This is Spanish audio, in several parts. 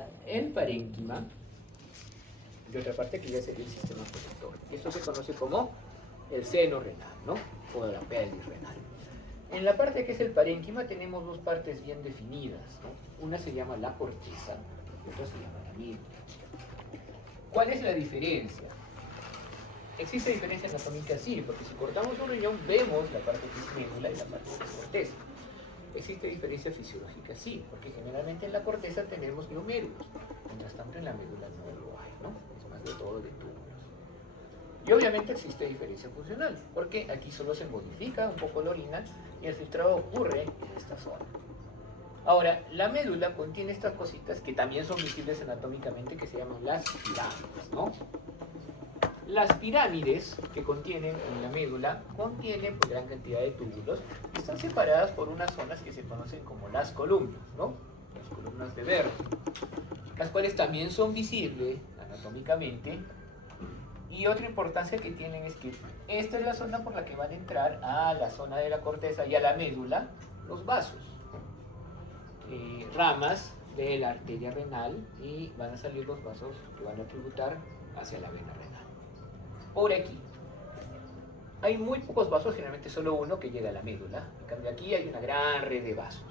está el parénquima, y otra parte que ya sería el sistema protector. Y esto se conoce como el seno renal, ¿no? O la pelvis renal. En la parte que es el parénquima tenemos dos partes bien definidas, ¿no? Una se llama la corteza y otra se llama la médula. ¿Cuál es la diferencia? Existe diferencia anatómica, sí, porque si cortamos un riñón vemos la parte que es médula y la parte que es corteza. Existe diferencia fisiológica, sí, porque generalmente en la corteza tenemos glomérulos, mientras tanto en la médula no lo hay, ¿no? Es más de todo de túbulos. Y obviamente existe diferencia funcional, porque aquí solo se modifica un poco la orina y el filtrado ocurre en esta zona. Ahora, la médula contiene estas cositas que también son visibles anatómicamente, que se llaman las pirámides, ¿no? Las pirámides que contienen en la médula contienen pues, gran cantidad de túbulos y están separadas por unas zonas que se conocen como las columnas, ¿no? Las columnas de Verdi, las cuales también son visibles anatómicamente. Y otra importancia que tienen es que esta es la zona por la que van a entrar a la zona de la corteza y a la médula los vasos, ramas de la arteria renal, y van a salir los vasos que van a tributar hacia la vena renal. Por aquí hay muy pocos vasos, generalmente solo uno que llega a la médula. En cambio aquí hay una gran red de vasos,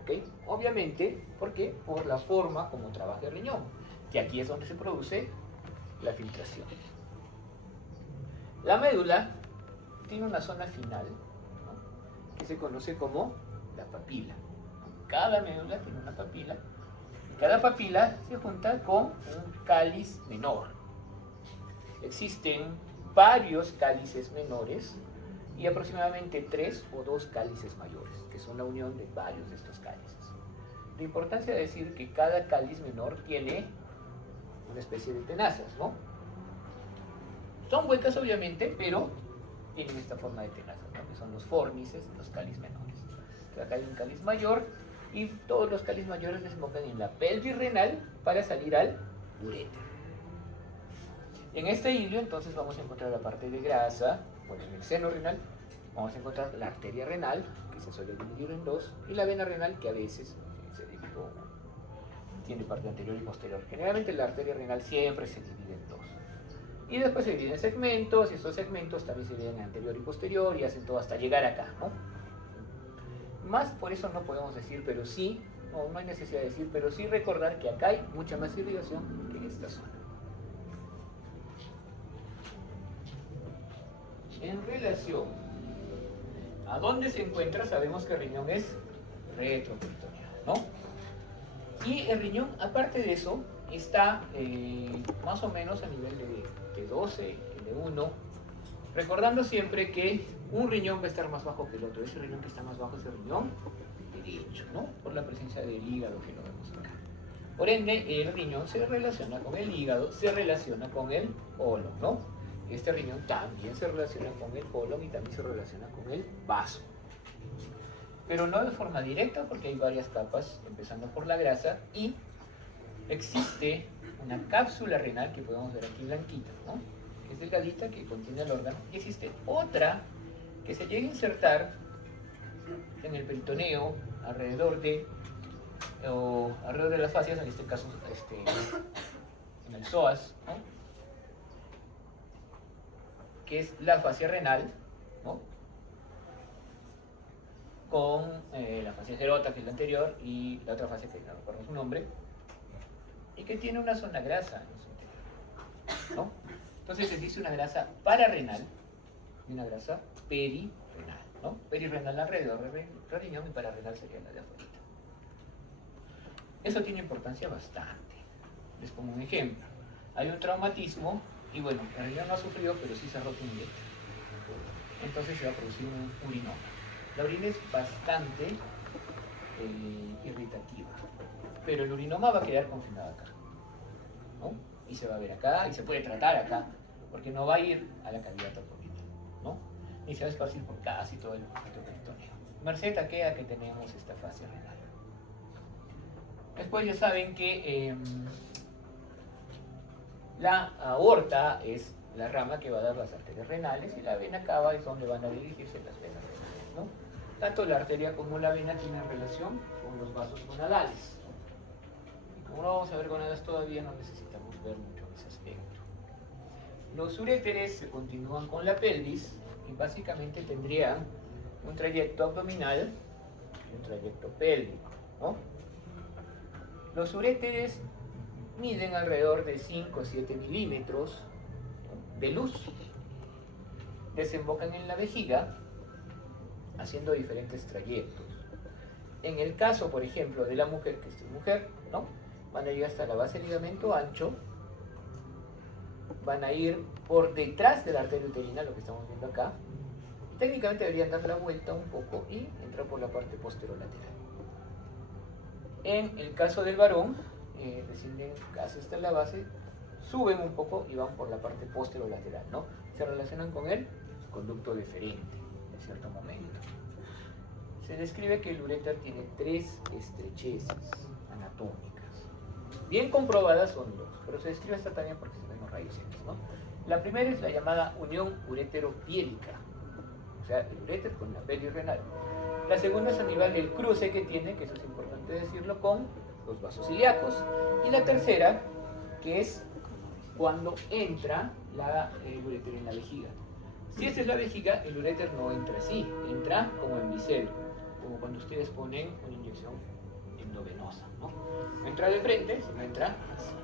¿okay? Obviamente, ¿por qué? Por la forma como trabaja el riñón, que aquí es donde se produce la filtración. La médula tiene una zona final, ¿no? Que se conoce como la papila. Cada médula tiene una papila y cada papila se junta con un cáliz menor. Existen varios cálices menores y aproximadamente 3 o 2 cálices mayores, que son la unión de varios de estos cálices. La importancia de decir que cada cáliz menor tiene una especie de tenazas, ¿no? Son huecas obviamente, pero tienen esta forma de tenazas, ¿no? Que son los fórnices, los cáliz menores. Entonces, acá hay un cáliz mayor y todos los cáliz mayores desembocan en la pelvis renal para salir al uréter. En este hilo entonces vamos a encontrar la parte de grasa, bueno, en el seno renal vamos a encontrar la arteria renal, que se suele dividir en dos, y la vena renal, que a veces tiene parte anterior y posterior. Generalmente la arteria renal siempre se divide en dos. Y después se dividen en segmentos, y estos segmentos también se dividen en anterior y posterior, y hacen todo hasta llegar acá, ¿no? Más por eso no podemos decir, pero sí, no hay necesidad de decir, pero sí recordar que acá hay mucha más irrigación que en esta zona. En relación a dónde se encuentra, sabemos que el riñón es retroperitoneal, ¿no? Y el riñón, aparte de eso, está más o menos a nivel de 12, de 1, recordando siempre que un riñón va a estar más bajo que el otro. Ese riñón que está más bajo es el riñón derecho, ¿no? Por la presencia del hígado que lo vemos acá. Por ende, el riñón se relaciona con el hígado, se relaciona con el colon, ¿no? Este riñón también se relaciona con el colon y también se relaciona con el vaso. Pero no de forma directa, porque hay varias capas, empezando por la grasa, y existe una cápsula renal que podemos ver aquí blanquita, ¿no? Que es delgadita, que contiene el órgano, y existe otra que se llega a insertar en el peritoneo, alrededor de las fascias, en este caso en el psoas, ¿no? Que es la fascia renal, ¿no? Con la fascia serota, que es la anterior, y la otra fascia que no recuerdo su nombre, y que tiene una zona grasa en su interior, ¿no? Entonces existe una grasa pararrenal y una grasa perirenal, ¿no? Perirenal alrededor del riñón y pararrenal sería la de afuera. Eso tiene importancia bastante. Les pongo un ejemplo. Hay un traumatismo y bueno, el riñón no ha sufrido, pero sí se ha roto un uréter. Entonces se va a producir un urinoma. La orina es bastante irritativa, pero el urinoma va a quedar confinado acá, ¿no? Y se va a ver acá, y se puede tratar acá, porque no va a ir a la cavidad taponina, ¿no? Y se va a esparcir por casi todo el peritoneo. Merced a que tenemos esta fascia renal. Después ya saben que la aorta es la rama que va a dar las arterias renales, y la vena cava es donde van a dirigirse las venas renales, ¿no? Tanto la arteria como la vena tienen relación con los vasos gonadales. Como no vamos a ver gonadas todavía, no necesitamos ver mucho ese aspecto. Los uréteres se continúan con la pelvis y básicamente tendrían un trayecto abdominal y un trayecto pélvico, ¿no? Los uréteres miden alrededor de 5 o 7 milímetros de luz. Desembocan en la vejiga haciendo diferentes trayectos. En el caso, por ejemplo, de la mujer, que esta es mujer, ¿no? Van a ir hasta la base del ligamento ancho, van a ir por detrás de la arteria uterina, lo que estamos viendo acá, y técnicamente deberían dar la vuelta un poco y entrar por la parte posterolateral. En el caso del varón, descienden casi hasta la base, suben un poco y van por la parte posterolateral, ¿no? Se relacionan con el conducto deferente en cierto momento. Se describe que el uréter tiene 3 estrecheces anatómicas. Bien comprobadas son 2, pero se describe esta también porque se ven los rayos X, ¿no? La primera es la llamada unión urétero-piérica, o sea, el uréter con la pelvis renal. La segunda es a nivel del cruce que tiene, que eso es importante decirlo, con los vasos ilíacos. Y la tercera, que es cuando entra el uréter en la vejiga. Si esta es la vejiga, el uréter no entra así, entra como en bisel, como cuando ustedes ponen una inyección endovenosa, ¿no? No entra de frente, sino entra así.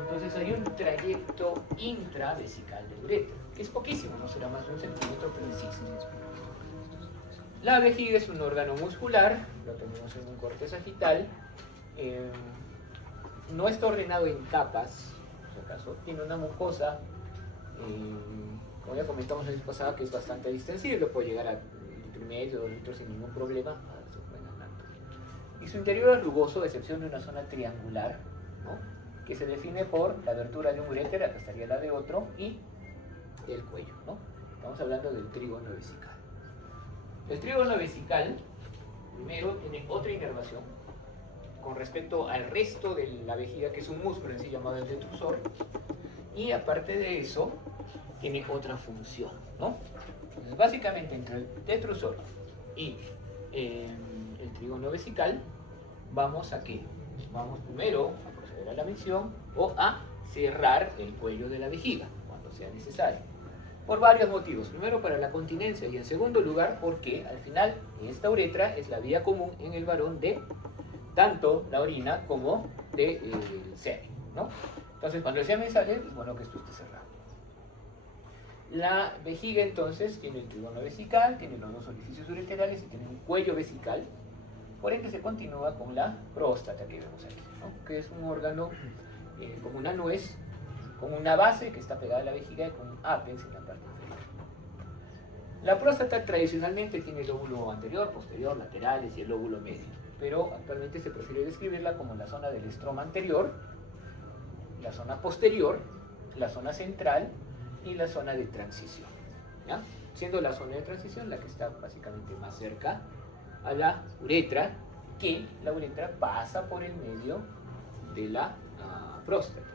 Entonces hay un trayecto intravesical del uréter, que es poquísimo, no será más de 1 centímetro, pero existe. La vejiga es un órgano muscular, lo tenemos en un corte sagital, no está ordenado en capas, por si acaso, tiene una mucosa, como ya comentamos la vez pasada, que es bastante distensible, puede llegar a 1,5 litros, 2 litros sin ningún problema, y su interior es rugoso, a excepción de una zona triangular, ¿no? Que se define por la abertura de un uréter, acá estaría la de otro, y el cuello, ¿no? Estamos hablando del trígono vesical. El trígono vesical, primero, tiene otra inervación con respecto al resto de la vejiga, que es un músculo en sí llamado el detrusor, y aparte de eso, tiene otra función, ¿no? Entonces, básicamente, entre el detrusor y el trígono vesical, vamos a ¿qué? Vamos primero a proceder a la misión o a cerrar el cuello de la vejiga, cuando sea necesario. Por varios motivos. Primero, para la continencia, y en segundo lugar, porque al final esta uretra es la vía común en el varón de tanto la orina como del semen, ¿no? Entonces, cuando el semen sale, es bueno que esto esté cerrado. La vejiga, entonces, tiene el trígono vesical, tiene los 2 orificios ureterales y tiene un cuello vesical. Por ende, se continúa con la próstata que vemos aquí, ¿no? Que es un órgano como una nuez, con una base que está pegada a la vejiga y con un ápex en la parte inferior. La próstata tradicionalmente tiene el lóbulo anterior, posterior, laterales y el lóbulo medio, pero actualmente se prefiere describirla como la zona del estroma anterior, la zona posterior, la zona central y la zona de transición, ¿ya? Siendo la zona de transición la que está básicamente más cerca a la uretra, que la uretra pasa por el medio de la próstata.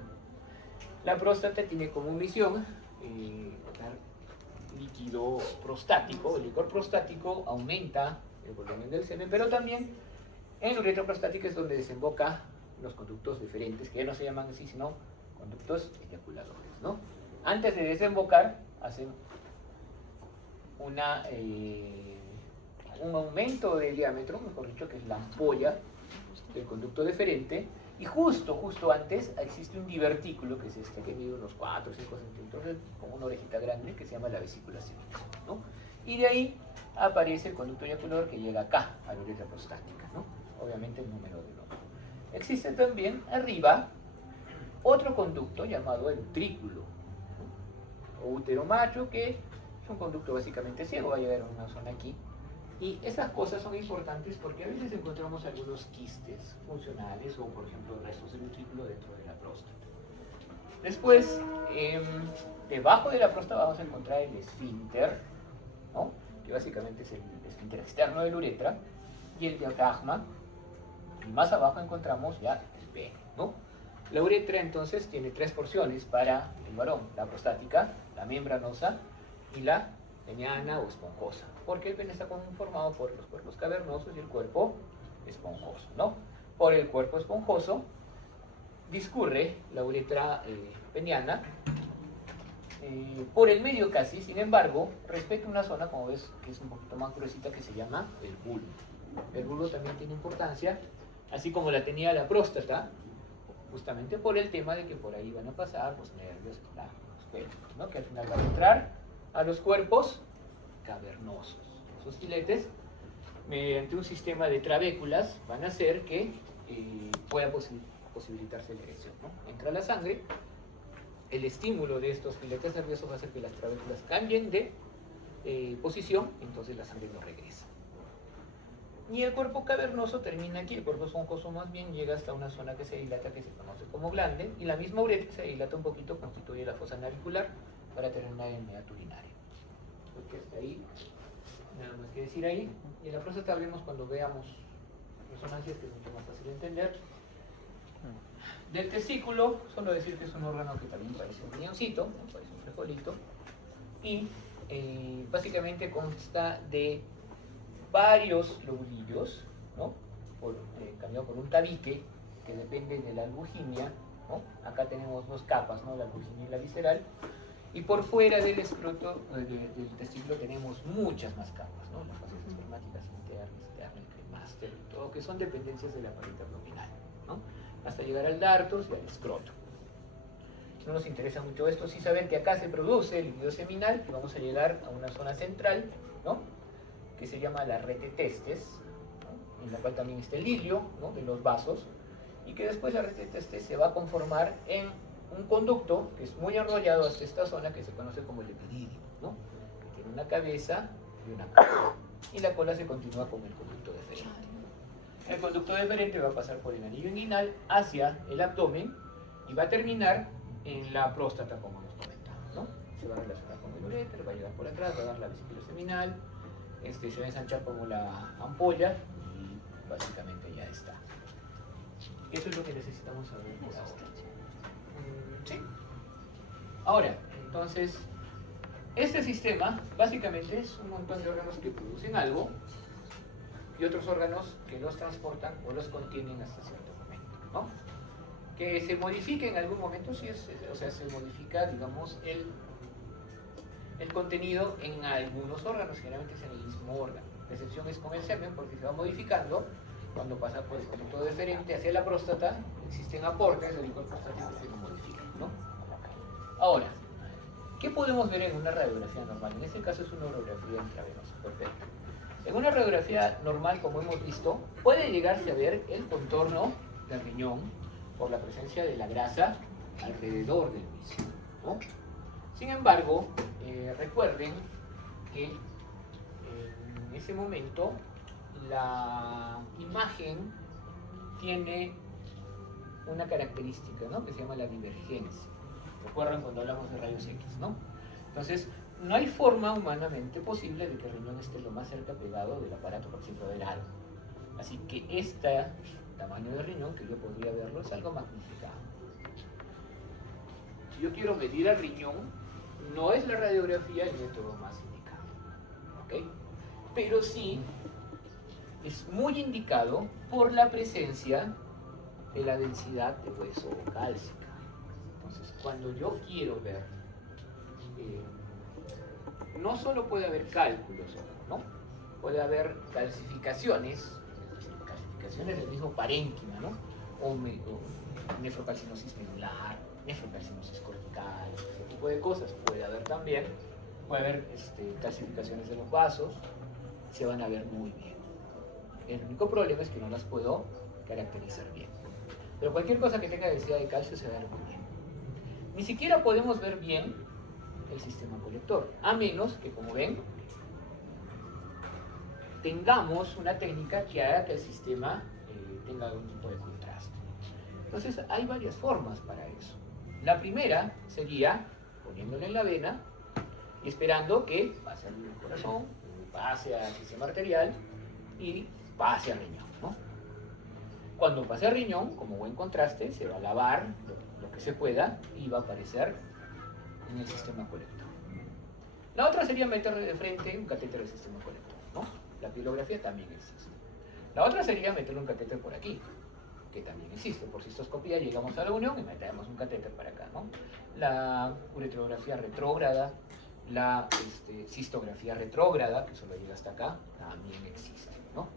La próstata tiene como misión dar líquido prostático. El licor prostático aumenta el volumen del semen, pero también en la uretra prostática es donde desemboca los conductos deferentes, que ya no se llaman así, sino conductos eyaculadores, ¿no? Antes de desembocar, hacen un aumento de diámetro, mejor dicho, que es la ampolla del conducto deferente, y justo antes existe un divertículo, que es este, que mide unos 4 o 5 centímetros, como una orejita grande, que se llama la vesícula cívica, ¿no? Y de ahí aparece el conducto eyaculador que llega acá, a la uretra prostática, ¿no? Obviamente el número de lomo. Existe también arriba otro conducto llamado el utrículo, ¿no? O útero macho, que es un conducto básicamente ciego, va a llegar a una zona aquí. Y esas cosas son importantes porque a veces encontramos algunos quistes funcionales o, por ejemplo, restos del utrículo dentro de la próstata. Después, debajo de la próstata vamos a encontrar el esfínter, ¿no? Que básicamente es el esfínter externo de la uretra, y el diafragma, y más abajo encontramos ya el pene, ¿no? La uretra entonces tiene 3 porciones para el varón: la prostática, la membranosa y la peniana o esponjosa, porque el pene está conformado por los cuerpos cavernosos y el cuerpo esponjoso, ¿no? por el cuerpo esponjoso, discurre la uretra peniana por el medio casi. Sin embargo, respecta a una zona, como ves, que es un poquito más gruesita, que se llama el bulbo. El bulbo también tiene importancia, así como la tenía la próstata, justamente por el tema de que por ahí van a pasar los nervios, los pelos, ¿no? Que al final van a entrar a los cuerpos cavernosos. Esos filetes, mediante un sistema de trabéculas, van a hacer que pueda posibilitarse la erección, ¿no? Entra la sangre, el estímulo de estos filetes nerviosos va a hacer que las trabéculas cambien de posición, entonces la sangre no regresa. Y el cuerpo cavernoso termina aquí. El cuerpo esponjoso más bien llega hasta una zona que se dilata, que se conoce como glande, y la misma uretra se dilata un poquito, constituye la fosa navicular para tener una enfermedad urinaria. Porque hasta ahí, nada más que decir ahí. Y en la próstata hablemos cuando veamos resonancias, que es mucho más fácil de entender. Del testículo, solo decir que es un órgano que también parece un riñoncito, parece un frijolito, y básicamente consta de varios lobulillos, ¿no? Cambiado por un tabique que depende de la albuginia, ¿no? Acá tenemos dos capas, ¿no? La albuginia y la visceral, y por fuera del escroto, del testículo, tenemos muchas más capas, ¿no? Las fases espermáticas internas, el cremaster, todo que son dependencias de la pared abdominal, ¿no? Hasta llegar al dartos y al escroto. No nos interesa mucho esto, sí saber que acá se produce el líquido seminal, y vamos a llegar a una zona central, ¿no? Que se llama la red de testes, ¿no? En la cual también está el hilio, ¿no? De los vasos, y que después la red de testes se va a conformar en un conducto que es muy enrollado hasta esta zona, que se conoce como el epididio, ¿no? Que tiene una cabeza y una cola, y la cola se continúa con el conducto deferente. El conducto deferente va a pasar por el anillo inguinal hacia el abdomen y va a terminar en la próstata, como nos comentamos, ¿no? Se va a relacionar con el uréter, va a llegar por atrás, va a dar la vesícula seminal, se va a ensanchar como la ampolla y básicamente ya está. Eso es lo que necesitamos saber por ahora. ¿Sí? Ahora, entonces, este sistema básicamente es un montón de órganos que producen algo y otros órganos que los transportan o los contienen hasta cierto momento, ¿no? Que se modifique en algún momento, sí o sea, se modifica, digamos, el contenido en algunos órganos, generalmente es en el mismo órgano. La excepción es con el semen, porque se va modificando cuando pasa por el conducto deferente hacia la próstata, existen aportes del licor prostático que lo modifican, ¿no? Ahora, ¿qué podemos ver en una radiografía normal? En este caso es una radiografía intravenosa, perfecto. En una radiografía normal, como hemos visto, puede llegarse a ver el contorno del riñón por la presencia de la grasa alrededor del mismo, ¿no? Sin embargo, recuerden que en ese momento la imagen tiene una característica, ¿no? Que se llama la divergencia. Recuerdan cuando hablamos de rayos X, ¿no? Entonces, no hay forma humanamente posible de que el riñón esté lo más cerca pegado del aparato para siempre ver algo. Así que este tamaño de riñón, que yo podría verlo, es algo magnificado. Si yo quiero medir el riñón, no es la radiografía el método más indicado, ¿ok? Pero sí es muy indicado por la presencia de la densidad de hueso cálcica. Entonces, cuando yo quiero ver, no solo puede haber cálculos, ¿no? Puede haber calcificaciones del mismo parénquima, ¿no? O nefrocalcinosis medular, nefrocalcinosis cortical, ese tipo de cosas. Puede haber también, puede haber calcificaciones de los vasos, se van a ver muy bien. El único problema es que no las puedo caracterizar bien. Pero cualquier cosa que tenga densidad de calcio se va a ver muy bien. Ni siquiera podemos ver bien el sistema colector, a menos que, como ven, tengamos una técnica que haga que el sistema tenga algún tipo de contraste. Entonces hay varias formas para eso. La primera sería poniéndole en la vena y esperando que pase al corazón, pase al sistema arterial y pase al riñón, ¿no? Cuando pase al riñón, como buen contraste, se va a lavar lo que se pueda y va a aparecer en el sistema colector. La otra sería meterle de frente un catéter del sistema colector, ¿no? La pilografía también existe. La otra sería meterle un catéter por aquí. que también existe. Por cistoscopía llegamos a la unión y metemos un catéter para acá, ¿no? La ureterografía retrógrada, la cistografía retrógrada, que solo llega hasta acá, también existe, ¿no?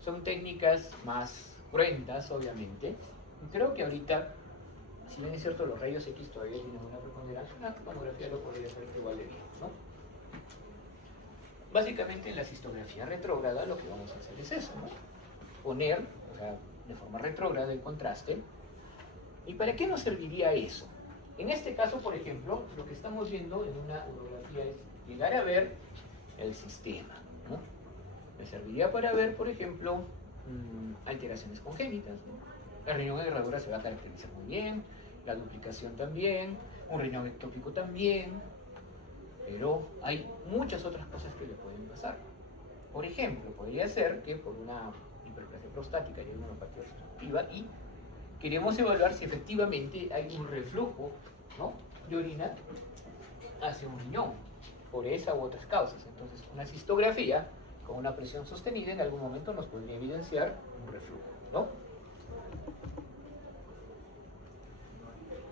Son técnicas más cruentas, obviamente. Y creo que ahorita, si bien es cierto, los rayos X todavía tienen una preponderancia, una tomografía lo podría hacer igual de bien, ¿no? Básicamente en la cistografía retrógrada lo que vamos a hacer es eso, ¿no? Poner, o sea, de forma retrógrada el contraste. ¿Y para qué nos serviría eso? En este caso, por ejemplo, lo que estamos viendo en una urografía es llegar a ver el sistema, ¿no? Me serviría para ver, por ejemplo, alteraciones congénitas, ¿no? El riñón de herradura se va a caracterizar muy bien, la duplicación también, un riñón ectópico también, pero hay muchas otras cosas que le pueden pasar. Por ejemplo, podría ser que por una hiperplasia prostática y una neuropatía obstructiva y queremos evaluar si efectivamente hay un reflujo, ¿no?, de orina hacia un riñón, por esa u otras causas. Entonces, una cistografía con una presión sostenida en algún momento nos podría evidenciar un reflujo, ¿no?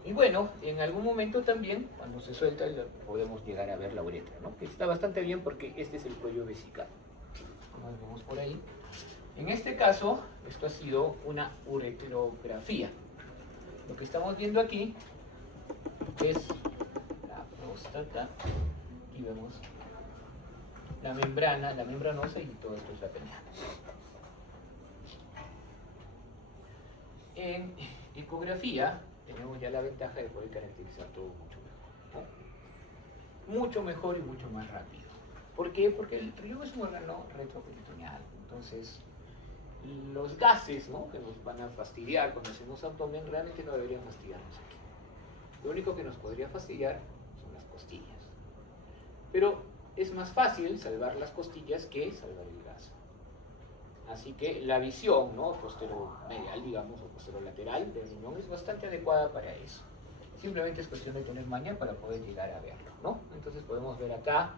Y bueno, en algún momento también, cuando se suelta, podemos llegar a ver la uretra, ¿no? Que está bastante bien porque este es el cuello vesical. Nos vemos por ahí. En este caso, esto ha sido una ureterografía. Lo que estamos viendo aquí es la próstata. Aquí vemos la membrana, la membranosa y todo esto es la penea. En ecografía tenemos ya la ventaja de poder caracterizar todo mucho mejor, ¿no? Mucho mejor y mucho más rápido. ¿Por qué? Porque el riñón es un órgano retroperitoneal. Entonces, los gases, ¿no?, que nos van a fastidiar cuando hacemos abdomen realmente no deberían fastidiarnos aquí. Lo único que nos podría fastidiar son las costillas. Pero es más fácil salvar las costillas que salvar el gas. Así que la visión, ¿no?, posteromedial, digamos, o posterolateral del riñón es bastante adecuada para eso. Simplemente es cuestión de tener maña para poder llegar a verlo, ¿no? Entonces podemos ver acá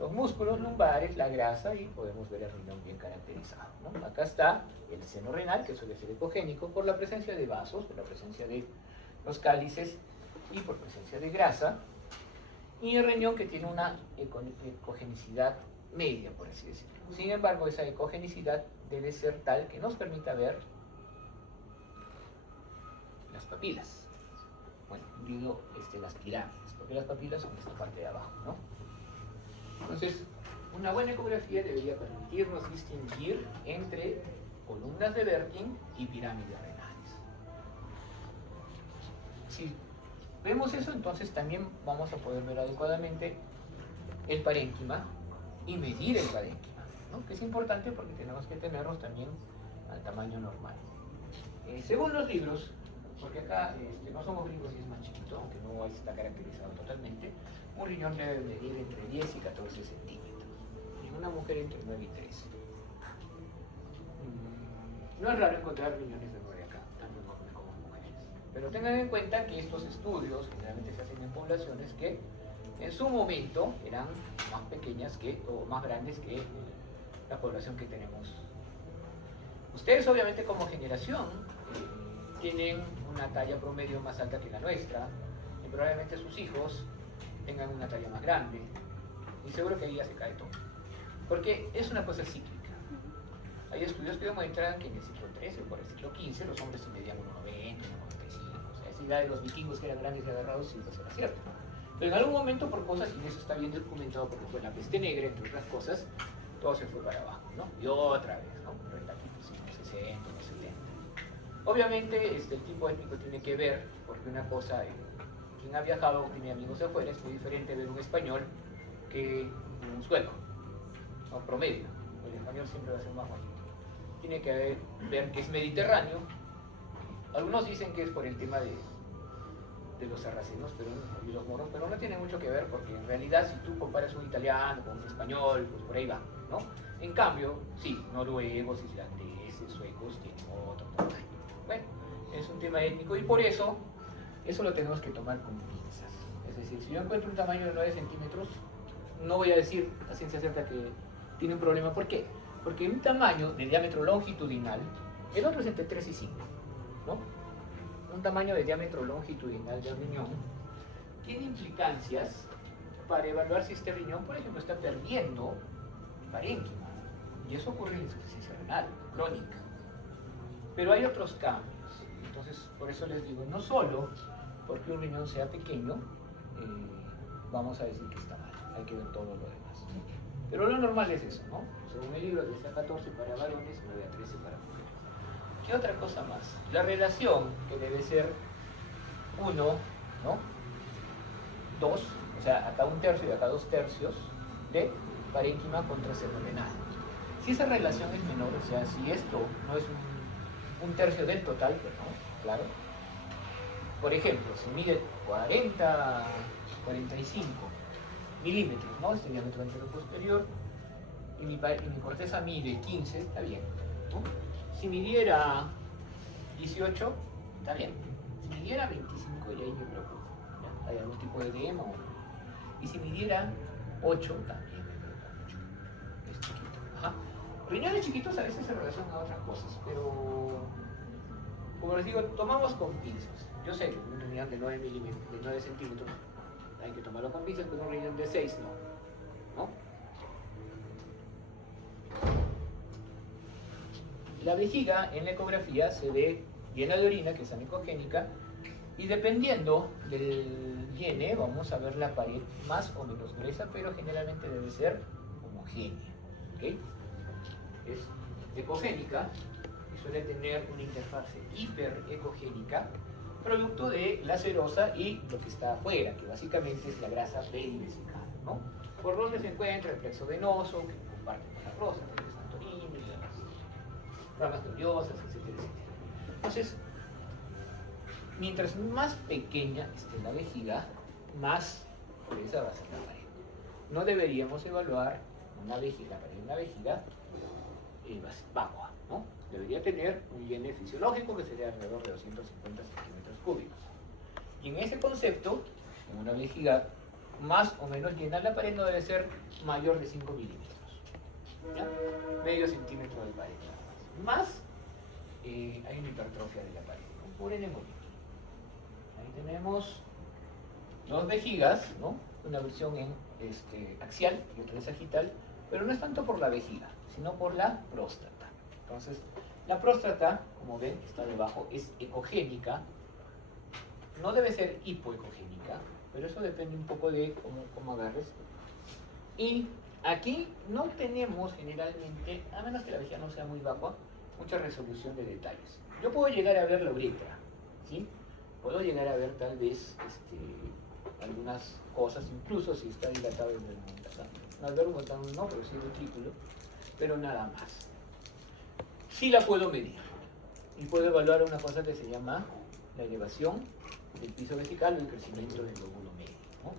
los músculos lumbares, la grasa, y podemos ver el riñón bien caracterizado, ¿no? Acá está el seno renal, que suele ser ecogénico por la presencia de vasos, por la presencia de los cálices y por presencia de grasa. Y el riñón, que tiene una ecogenicidad media, por así decirlo. Sin embargo, esa ecogenicidad debe ser tal que nos permita ver las papilas. Bueno, digo las pirámides, porque las papilas son esta parte de abajo, ¿no? Entonces, una buena ecografía debería permitirnos distinguir entre columnas de Werting y pirámides renales. Si vemos eso, entonces también vamos a poder ver adecuadamente el parénquima y medir el parénquima, ¿no?, que es importante porque tenemos que tenerlos también al tamaño normal. Según los libros, porque acá no somos gringos y es más chiquito, aunque no está caracterizado totalmente, un riñón debe medir entre 10 y 14 centímetros, y una mujer entre 9 y 13. No es raro encontrar riñones de 9 acá, tanto en hombres como en mujeres. Pero tengan en cuenta que estos estudios generalmente se hacen en poblaciones que en su momento eran más pequeñas o más grandes que la población que tenemos. Ustedes obviamente como generación tienen una talla promedio más alta que la nuestra, y probablemente sus hijos tengan una talla más grande, y seguro que ahí ya se cae todo, porque es una cosa cíclica. Hay estudios que demuestran que en el siglo XIII o por el siglo XV los hombres se medían 1,90, 1,95, o sea, esa idea de los vikingos que eran grandes y agarrados sí pues era cierto. Pero en algún momento, por cosas, y eso está bien documentado porque fue la peste negra, entre otras cosas, todo se fue para abajo, ¿no? Y otra vez, ¿no? Pero aquí pues en los 60, en los 70. Obviamente el tipo étnico tiene que ver, porque una cosa, quien ha viajado, tiene amigos afuera, es muy diferente ver un español que un sueco, o promedio. El español siempre va a ser más bonito. Tiene que ver que es mediterráneo. Algunos dicen que es por el tema de los sarracenos y los moros, pero no tiene mucho que ver, porque en realidad si tú comparas un italiano con un español, pues por ahí va, ¿no? En cambio, sí, noruegos, islandeses, suecos tienen otro tamaño. Bueno, es un tema étnico y por eso lo tenemos que tomar con pinzas. Es decir, si yo encuentro un tamaño de 9 centímetros, no voy a decir a ciencia cierta que tiene un problema. ¿Por qué? Porque un tamaño de diámetro longitudinal, el otro es entre 3 y 5. un tamaño de diámetro longitudinal del riñón, tiene implicancias para evaluar si este riñón, por ejemplo, está perdiendo parénquima. Y eso ocurre en la insuficiencia renal crónica. Pero hay otros cambios. Entonces, por eso les digo, no solo porque un riñón sea pequeño, vamos a decir que está mal. Hay que ver todo lo demás. Pero lo normal es eso, ¿no? Según el libro, de 10 a 14 para varones, 9 a 13 para mujeres. ¿Qué otra cosa más? La relación, que debe ser 1, ¿no? 2, o sea, acá 1/3 y acá 2/3 de parénquima contra seno renal. Si esa relación es menor, o sea, si esto no es un tercio del total, pues no, claro. Por ejemplo, si mide 40, 45 milímetros, ¿no? Este diámetro anteroposterior, y mi corteza mide 15, está bien, ¿no? Si midiera 18, está bien. Si midiera 25, ya ahí me preocupa, ¿ya? Hay algún tipo de edema o no. Y si midiera 8, también me preocupa mucho. Es chiquito. Ajá. Riñones chiquitos a veces se relacionan a otras cosas, pero como les digo, tomamos con pinzas. Yo sé que un riñón de 9 milímetros, de 9 centímetros, hay que tomarlo con pinzas, pero un riñón de 6 no. La vejiga en la ecografía se ve llena de orina, que es anicogénica, y dependiendo del hiene vamos a ver la pared más o menos gruesa, pero generalmente debe ser homogénea. ¿Okay? Es ecogénica y suele tener una interfase hiperecogénica, producto de la serosa y lo que está afuera, que básicamente es la grasa perivesical, ¿no? Por donde se encuentra el plexo venoso, que comparte con la próstata, el santorini, las ramas nerviosas, etcétera, etcétera. Entonces, mientras más pequeña esté la vejiga, más gruesa va a ser la pared. No deberíamos evaluar una vejiga, vacua, ¿no? Debería tener un hiene fisiológico que sería alrededor de 250 centímetros cúbicos. Y en ese concepto, en una vejiga más o menos llena, la pared no debe ser mayor de 5 milímetros. ¿Ya? Medio centímetro de pared. Más, hay una hipertrofia de la pared, ¿no? Por el embolio. Ahí tenemos dos vejigas, ¿no? Una versión en axial y otra en sagital, pero no es tanto por la vejiga, sino por la próstata. Entonces, la próstata, como ven, está debajo, es ecogénica, no debe ser hipoecogénica, pero eso depende un poco de cómo agarres. Y aquí no tenemos generalmente, a menos que la vejiga no sea muy vacua, mucha resolución de detalles. Yo puedo llegar a ver la uretra, ¿sí? Puedo llegar a ver tal vez algunas cosas, incluso si está dilatado el verbomontano, no, pero sí el ventrículo, pero nada más. Sí la puedo medir y puedo evaluar una cosa que se llama la elevación del piso vesical o el crecimiento del lóbulo medio, ¿no?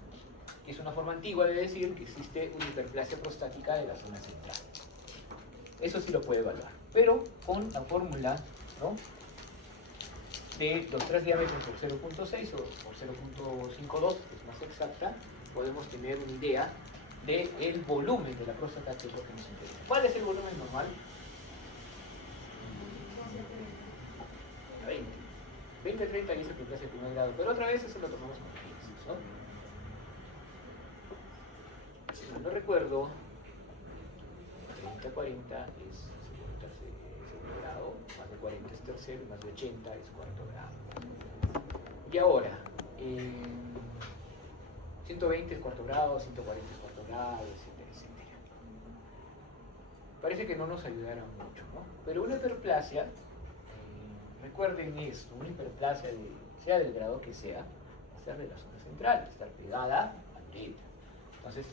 Que es una forma antigua de decir que existe una hiperplasia prostática de la zona central. Eso sí lo puede evaluar, pero con la fórmula, ¿no?, de los 3 diámetros por 0.6 o por 0.52, que es más exacta, podemos tener una idea del volumen de la próstata, que es lo que nos interesa. ¿Cuál es el volumen normal? 20-30 dice que clase de primer grado, pero otra vez eso lo tomamos con pinzas, ¿no? Si no recuerdo, 30-40 es segundo grado, más de 40 es tercero, más de 80 es cuarto grado. Y ahora, 120 es cuarto grado, 140 es cuarto grado, etcétera, etcétera. Parece que no nos ayudará mucho, ¿no? Pero una hiperplasia, recuerden esto, una hiperplasia, sea del grado que sea, va a ser de la zona central, estar pegada a la uretra. Entonces,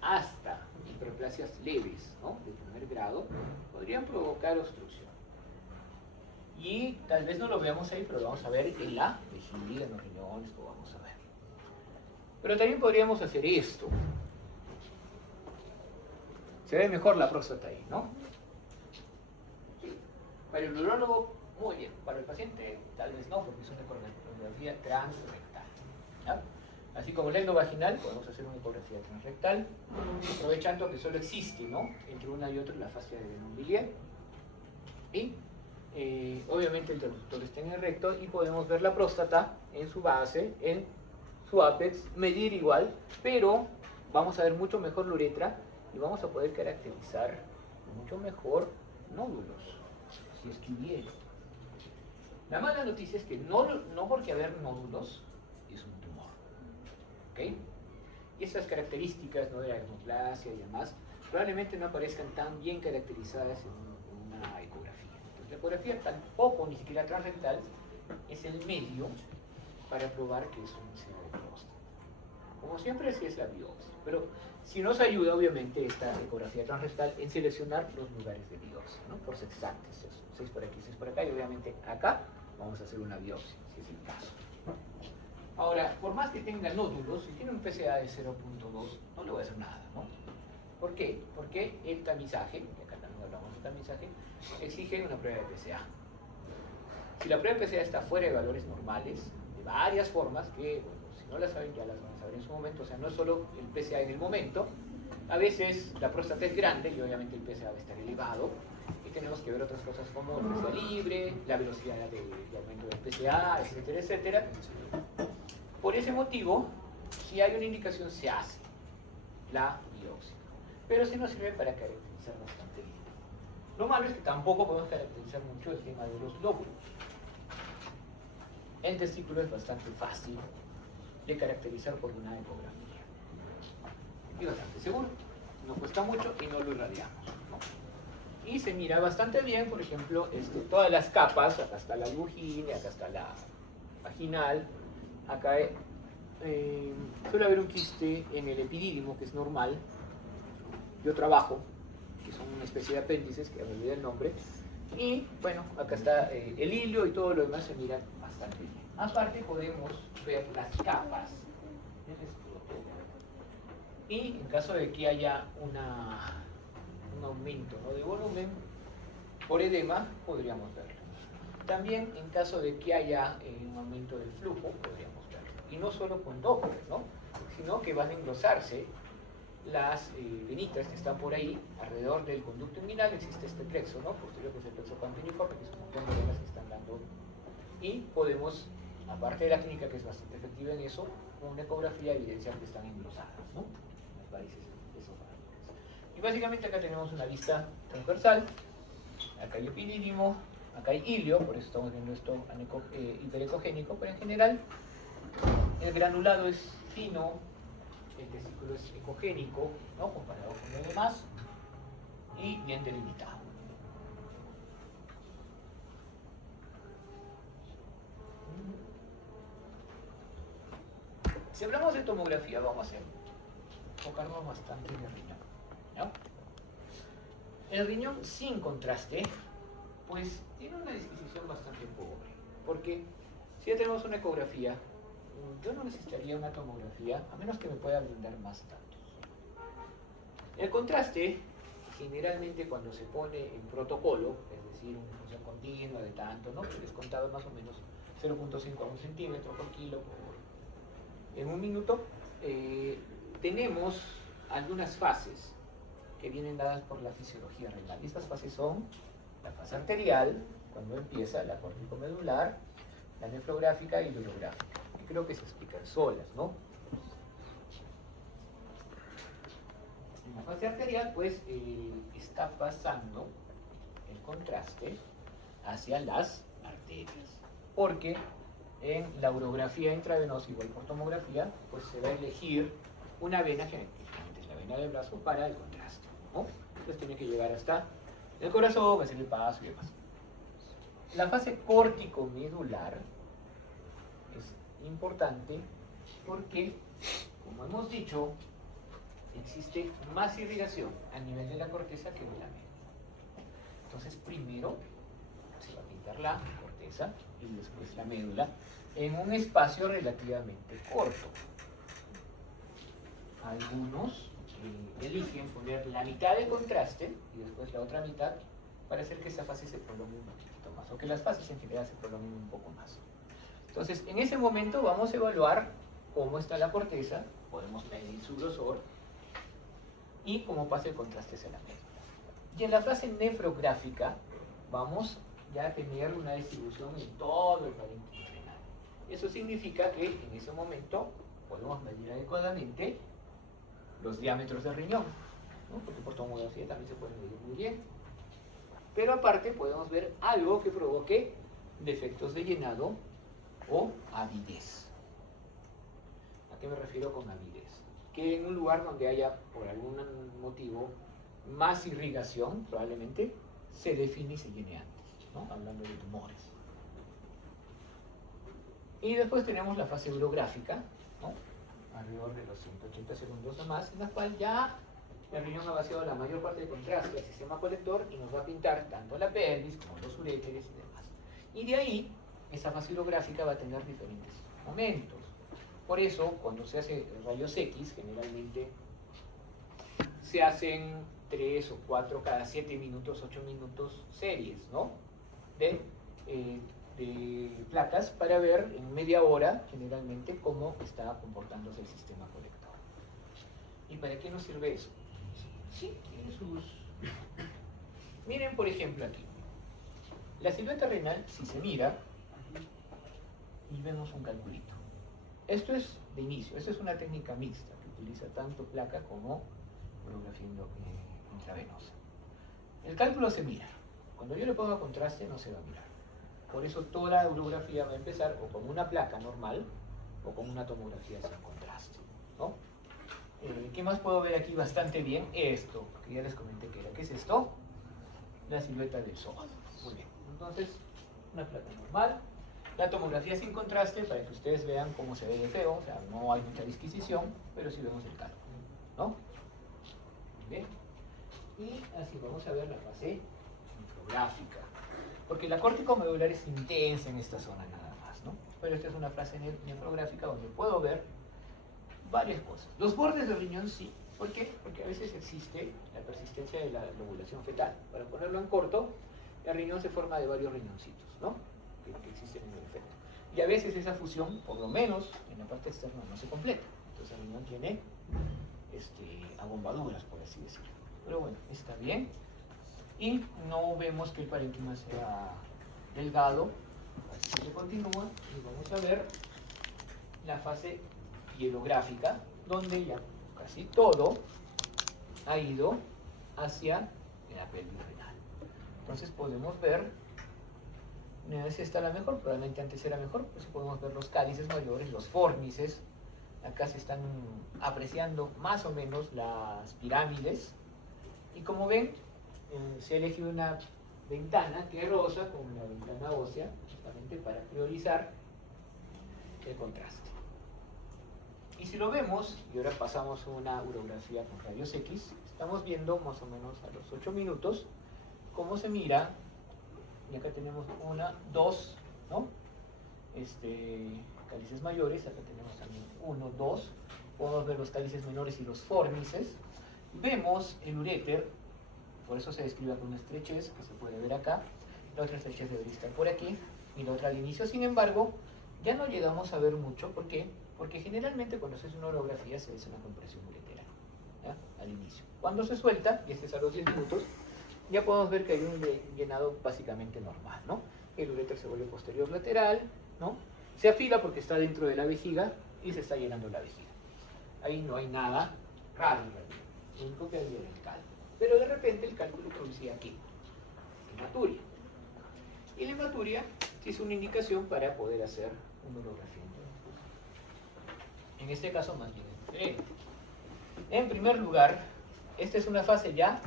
hasta hiperplasias leves, ¿no?, de primer grado, podrían provocar obstrucción. Y tal vez no lo veamos ahí, pero lo vamos a ver en la vejiga, en los riñones, lo vamos a ver. Pero también podríamos hacer esto. Se ve mejor la próstata ahí, ¿no? Sí. Para el neurólogo, muy bien. Para el paciente, tal vez no, porque es una ecografía transrectal, ¿ya? Así como el endovaginal, podemos hacer una ecografía transrectal, aprovechando que solo existe, ¿no?, entre una y otra la fascia de Denham-Villiers. Y Obviamente el traductor está en el recto y podemos ver la próstata en su base, en su apex, medir igual, pero vamos a ver mucho mejor la uretra y vamos a poder caracterizar mucho mejor nódulos, si es que hubiera. La mala noticia es que no porque haber nódulos es un tumor, ¿ok? Y esas características, ¿no?, de la hermoplasia y demás probablemente no aparezcan tan bien caracterizadas en una ecografía. Entonces, la ecografía tampoco, ni siquiera transrectal, es el medio para probar que es un seno de próstata. Como siempre, sí es la biopsia, pero si nos ayuda, obviamente, esta ecografía transrectal en seleccionar los lugares de biopsia, ¿no?, por sexantes, 6 por aquí, 6 por acá, y obviamente acá vamos a hacer una biopsia, si es el caso. Ahora, por más que tenga nódulos, si tiene un PSA de 0.2, no le voy a hacer nada, ¿no? ¿Por qué? Porque el tamizaje, y acá también hablamos de tamizaje, exige una prueba de PSA. Si la prueba de PSA está fuera de valores normales, de varias formas, que, bueno, si no las saben, ya las van a saber en su momento, o sea, no es solo el PSA en el momento, a veces la próstata es grande y obviamente el PSA va a estar elevado, y tenemos que ver otras cosas como el PSA libre, la velocidad de aumento del PSA, etcétera, etcétera. Por ese motivo, si hay una indicación, se hace la biopsia. Pero sí nos sirve para caracterizar bastante bien. Lo malo es que tampoco podemos caracterizar mucho el tema de los lóbulos. El testículo es bastante fácil de caracterizar por una ecografía. Y bastante seguro. No cuesta mucho y no lo irradiamos, ¿no? Y se mira bastante bien, por ejemplo, todas las capas. Acá está la albuginia, acá está la vaginal. Acá suele haber un quiste en el epidídimo, que es normal. Yo trabajo, que son una especie de apéndices, que me olvidé el nombre. Y bueno, acá está el hilio y todo lo demás se mira bastante bien. Aparte podemos ver las capas del escroto. Y en caso de que haya un aumento, ¿no?, de volumen por edema, podríamos verlo. También en caso de que haya un aumento del flujo, podríamos verlo. Y no solo con Doppler, ¿no?, sino que van a engrosarse las venitas que están por ahí, alrededor del conducto inguinal existe este plexo, ¿no?, posterior, que es el plexo campaniforme, que es un montón de venas que están dando. Y podemos, aparte de la clínica, que es bastante efectiva en eso, con una ecografía evidenciar que están engrosadas, ¿no?, las varices esofágicas. Y básicamente acá tenemos una vista transversal, acá hay epidídimo, acá hay hilio, por eso estamos viendo esto hiperecogénico, pero en general el granulado es fino, el testículo es ecogénico, ¿no?, comparado con lo demás, y bien delimitado. Si hablamos de tomografía, vamos a enfocarnos bastante en el riñón, ¿no? El riñón sin contraste, pues tiene una disquisición bastante pobre, porque si ya tenemos una ecografía, yo no necesitaría una tomografía, a menos que me pueda brindar más datos. El contraste, generalmente cuando se pone en protocolo, es decir, una función continua de tanto, ¿no?, que les contaba más o menos 0.5 a 1 centímetro por kilo en un minuto, tenemos algunas fases que vienen dadas por la fisiología renal. Estas fases son la fase arterial, cuando empieza la córtico-medular, la nefrográfica y la hidrográfica, que creo que se explican solas, ¿no? En la fase arterial, pues, está pasando el contraste hacia las arterias, porque en la urografía intravenosa, igual por tomografía, pues se va a elegir una vena, generalmente es la vena del brazo, para el contraste, ¿no? Entonces tiene que llegar hasta el corazón, hacer el paso y demás. La fase córtico-medular es importante porque, como hemos dicho, existe más irrigación a nivel de la corteza que de la médula. Entonces, primero se va a pintar la corteza y después la médula en un espacio relativamente corto. Algunos eligen poner la mitad de contraste y después la otra mitad para hacer que esa fase se prolongue un poquito más, o que las fases en general se prolonguen un poco más. Entonces, en ese momento vamos a evaluar cómo está la corteza, podemos medir su grosor y cómo pasa el contraste hacia la médula. Y en la fase nefrográfica vamos ya tener una distribución en todo el parénquima renal. Eso significa que en ese momento podemos medir adecuadamente los diámetros del riñón, ¿no? Porque por tomografía también se puede medir muy bien. Pero aparte podemos ver algo que provoque defectos de llenado o avidez. ¿A qué me refiero con avidez? Que en un lugar donde haya, por algún motivo, más irrigación, probablemente, se define y se llene antes, ¿no? Hablando de tumores. Y después tenemos la fase urográfica, ¿no? Alrededor de los 180 segundos o más, en la cual ya el riñón ha vaciado la mayor parte de contraste al sistema colector y nos va a pintar tanto la pelvis como los uréteres y demás. Y de ahí, esa fase urográfica va a tener diferentes momentos. Por eso, cuando se hace rayos X, generalmente se hacen 3 o 4 cada 7 minutos, 8 minutos series, ¿no? De placas para ver en media hora, generalmente, cómo está comportándose el sistema colector. ¿Y para qué nos sirve eso? Sí, tiene sus... Miren, por ejemplo, aquí. La silueta renal, si se mira, y vemos un calculito. Esto es de inicio, esta es una técnica mixta que utiliza tanto placa como urografía intravenosa. El cálculo se mira. Cuando yo le pongo contraste no se va a mirar. Por eso toda la urografía va a empezar o con una placa normal o con una tomografía sin contraste, ¿no? ¿Qué más puedo ver aquí bastante bien? Esto, que ya les comenté que era. ¿Qué es esto? La silueta del psoas. Muy bien. Entonces, una placa normal. La tomografía sin contraste para que ustedes vean cómo se ve de feo. O sea, no hay mucha disquisición, pero sí vemos el cálculo, ¿no? Muy bien. Y así vamos a ver la fase nefrográfica. Porque la córtico-medular es intensa en esta zona nada más, ¿no? Pero esta es una fase nefrográfica donde puedo ver varias cosas. Los bordes del riñón sí. ¿Por qué? Porque a veces existe la persistencia de la lobulación fetal. Para ponerlo en corto, el riñón se forma de varios riñoncitos, ¿no? Que existen en el feto. Y a veces esa fusión, por lo menos en la parte externa, no se completa. Entonces el riñón tiene abombaduras, por así decirlo. Pero bueno, está bien. Y no vemos que el parénquima sea delgado. Así que se continúa y vamos a ver la fase pielográfica, donde ya casi todo ha ido hacia la pelvis renal. Entonces podemos ver, no sé si está la mejor, probablemente antes era mejor, pues podemos ver los cálices mayores, los fórnices. Acá se están apreciando más o menos las pirámides. Y como ven, se ha elegido una ventana que es rosa, como la ventana ósea, justamente para priorizar el contraste. Y si lo vemos, y ahora pasamos una urografía con rayos X, estamos viendo más o menos a los 8 minutos cómo se mira. Y acá tenemos 1, 2, ¿no? Cálices mayores, acá tenemos también 1, 2. Podemos ver los cálices menores y los fórnices. Vemos el uréter, por eso se describe con una estrechez, que se puede ver acá. La otra estrechez debería estar por aquí, y la otra al inicio. Sin embargo, ya no llegamos a ver mucho. ¿Por qué? Porque generalmente cuando se hace una urografía se hace una compresión ureteral, ¿ya? Al inicio. Cuando se suelta, y este es a los 10 minutos, ya podemos ver que hay un llenado básicamente normal, ¿no? El uréter se vuelve posterior lateral, ¿no? Se afila porque está dentro de la vejiga y se está llenando la vejiga. Ahí no hay nada raro en realidad. Lo único que había era el cálculo. Pero de repente el cálculo producía aquí, hematuria. Y la hematuria sí es una indicación para poder hacer una urografía. En este caso más bien es diferente. En primer lugar, esta es una fase ya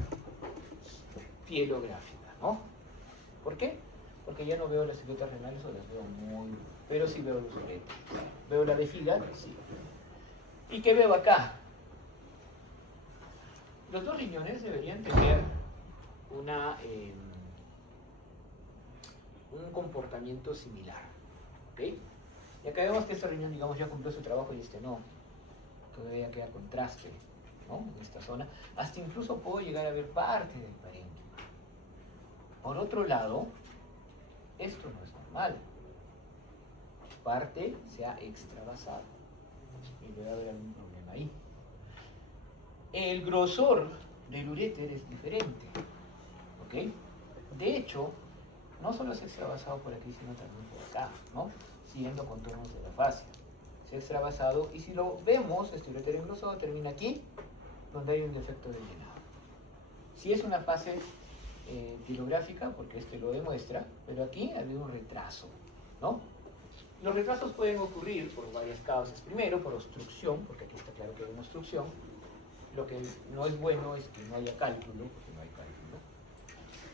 pielográfica, ¿no? ¿Por qué? Porque ya no veo las siluetas renales o las veo muy... pero sí veo los uréteres. ¿Veo la vejiga? Sí. ¿Y qué veo acá? Los dos riñones deberían tener un comportamiento similar, ¿ok? Y acá vemos que este riñón, digamos, ya cumplió su trabajo y este no. Todavía queda contraste, ¿no? En esta zona. Hasta incluso puedo llegar a ver parte del parénquima. Por otro lado, esto no es normal. Parte se ha extravasado. Y debe haber algún problema ahí. El grosor del uréter es diferente, ¿ok? De hecho, no solo es extravasado por aquí, sino también por acá, ¿no? Siguiendo contornos de la fascia. Es extravasado, y si lo vemos, este uréter engrosado termina aquí, donde hay un defecto de llenado. Si es una fase pilográfica, porque este lo demuestra, pero aquí ha habido un retraso, ¿no? Los retrasos pueden ocurrir por varias causas. Primero, por obstrucción, porque aquí está claro que hay una obstrucción. Lo que no es bueno es que no haya cálculo, porque no hay cálculo.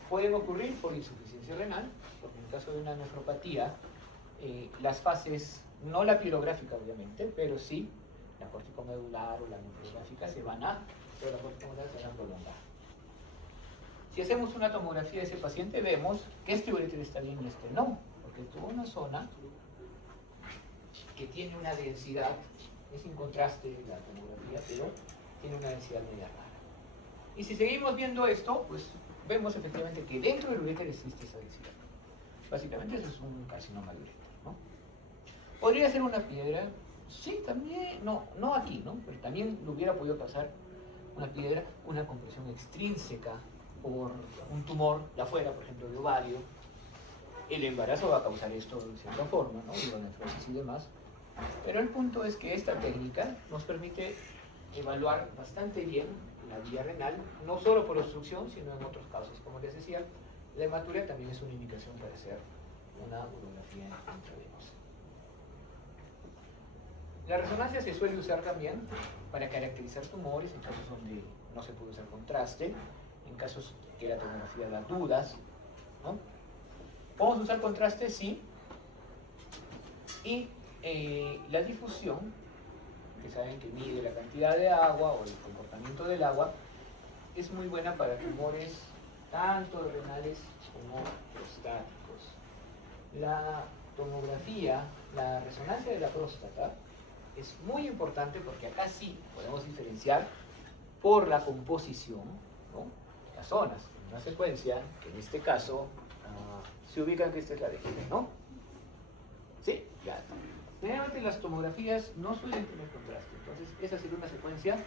Pueden ocurrir por insuficiencia renal, porque en el caso de una nefropatía, las fases, no la pilográfica obviamente, pero sí la corticomedular o la nefrográfica se van a prolongar. Si hacemos una tomografía de ese paciente, vemos que este uréter está bien y este no, porque tuvo una zona que tiene una densidad, es sin contraste la tomografía, pero tiene una densidad media rara. Y si seguimos viendo esto, pues vemos efectivamente que dentro del uréter existe esa densidad. Básicamente eso es un carcinoma de uréter, ¿no? ¿Podría ser una piedra? Sí, también, no aquí, ¿no? Pero también le hubiera podido pasar una piedra, una compresión extrínseca por un tumor de afuera, por ejemplo, de ovario. El embarazo va a causar esto de cierta forma, ¿no? Hidronefrosis y demás. Pero el punto es que esta técnica nos permite evaluar bastante bien la vía renal, no solo por obstrucción, sino en otros casos. Como les decía, la hematuria también es una indicación para hacer una urografía intravenosa. La resonancia se suele usar también para caracterizar tumores en casos donde no se puede usar contraste, en casos que la tomografía da dudas, ¿no? ¿Podemos usar contraste? Sí. Y la difusión, que saben que mide la cantidad de agua o el comportamiento del agua, es muy buena para tumores tanto renales como prostáticos. La tomografía, la resonancia de la próstata, es muy importante porque acá sí podemos diferenciar por la composición, ¿no? Las zonas, en una secuencia, que en este caso se ubican que esta es la vejiga, ¿no? Sí, ya está. Generalmente las tomografías no suelen tener contraste, entonces esa sería una secuencia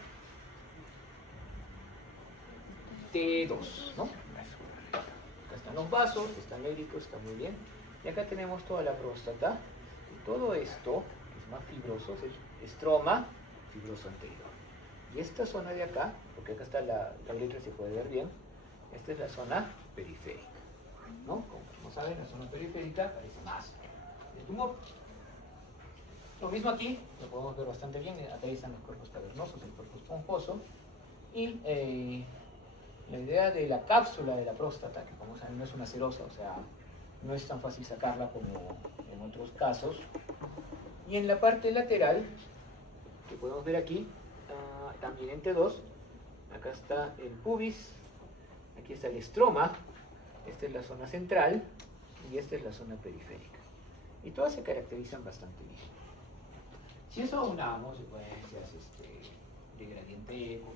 T2, ¿no? Acá están los vasos, está el médico, está muy bien. Y acá tenemos toda la próstata, y todo esto, que es más fibroso, es el estroma fibroso anterior. Y esta zona de acá, porque acá está la letra, se puede ver bien, esta es la zona periférica, ¿no? Como saben, la zona periférica parece más el tumor. Lo mismo aquí, lo podemos ver bastante bien, acá están los cuerpos cavernosos, el cuerpo esponjoso, y la idea de la cápsula de la próstata, que como saben no es una serosa, o sea, no es tan fácil sacarla como en otros casos. Y en la parte lateral, que podemos ver aquí, también en T2, acá está el pubis, aquí está el estroma, esta es la zona central y esta es la zona periférica. Y todas se caracterizan bastante bien. Si eso aunamos secuencias de gradiente eco,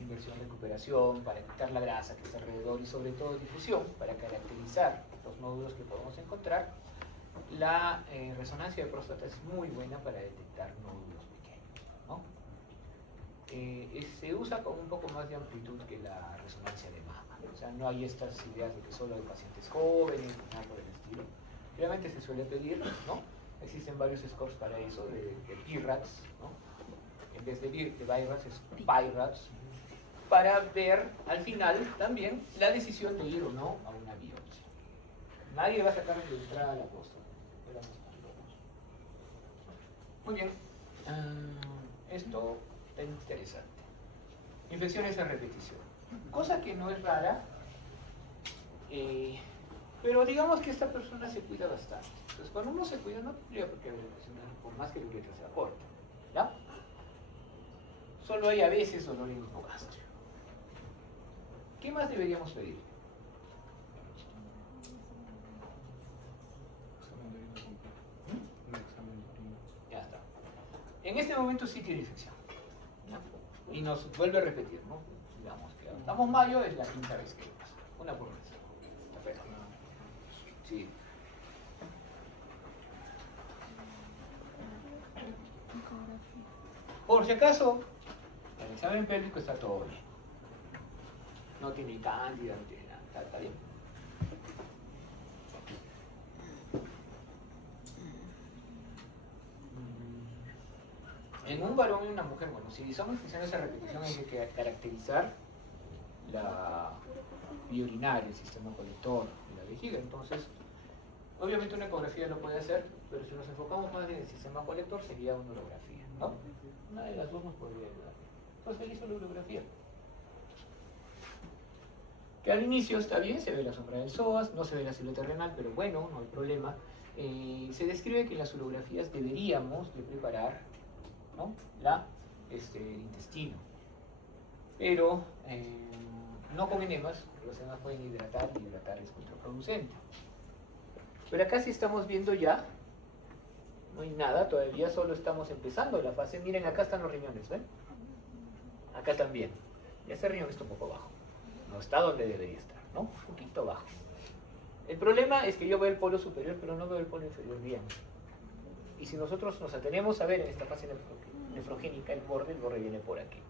inversión, recuperación, para quitar la grasa que está alrededor y sobre todo difusión, para caracterizar los nódulos que podemos encontrar, la resonancia de próstata es muy buena para detectar nódulos pequeños, ¿no? Se usa con un poco más de amplitud que la resonancia de mama, o sea, no hay estas ideas de que solo hay pacientes jóvenes, nada por el estilo. Realmente se suele pedir, ¿no? Existen varios scores para eso, de PIRATS, ¿no? En vez de BIRATS es PIRATS, para ver al final también la decisión de ir o no a una biopsia. Nadie va a sacar de entrada a la próstata. Muy bien. Esto está interesante. Infecciones a repetición. Cosa que no es rara, pero digamos que esta persona se cuida bastante. Entonces, cuando uno se cuida, no tendría por qué haber infecciones, por más que el uretra sea corta, ¿ya? Solo hay a veces dolor en hipogastrio. ¿Qué más deberíamos pedir? Ya está. En este momento sí tiene infección, ¿no? Y nos vuelve a repetir, ¿no? Digamos que estamos mayo, es la quinta vez que pasa. Una por vez. Perfecto. Sí. Por si acaso, el examen pélvico está todo bien. No tiene cándida, no tiene nada, está bien. En un varón y una mujer, bueno, si son funciones de repetición hay que caracterizar la vía urinaria, el sistema colector y la vejiga. Entonces, obviamente una ecografía lo puede hacer, pero si nos enfocamos más en el sistema colector sería una urografía, ¿no? Una de las dos nos podría ayudar. Entonces, él hizo la urografía. Que al inicio está bien, se ve la sombra del psoas, no se ve la silueta renal, pero bueno, no hay problema. Se describe que en las urografías deberíamos de preparar, ¿no?, el intestino, pero no con enemas, porque los enemas pueden hidratar y hidratar es contraproducente. Pero acá sí estamos viendo ya, no hay nada, todavía solo estamos empezando la fase. Miren, acá están los riñones, ¿ven? Acá también. Y ese riñón está un poco bajo. No está donde debería estar, ¿no? Un poquito bajo. El problema es que yo veo el polo superior, pero no veo el polo inferior bien. Y si nosotros nos atenemos a ver en esta fase nefrogénica, el borde viene por aquí.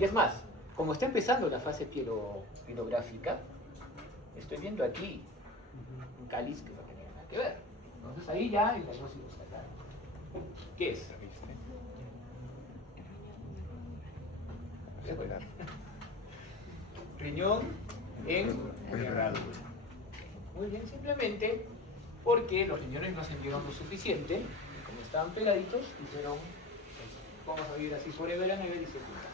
Y es más, como está empezando la fase pielográfica, estoy viendo aquí un cáliz que no tiene nada que ver. Entonces ahí ya el diagnóstico está claro. ¿Qué es? Riñón en herradura. Muy bien, simplemente porque los riñones no se enviaron lo suficiente, y como estaban pegaditos, dijeron, vamos a vivir así forever and ever y se juntaron.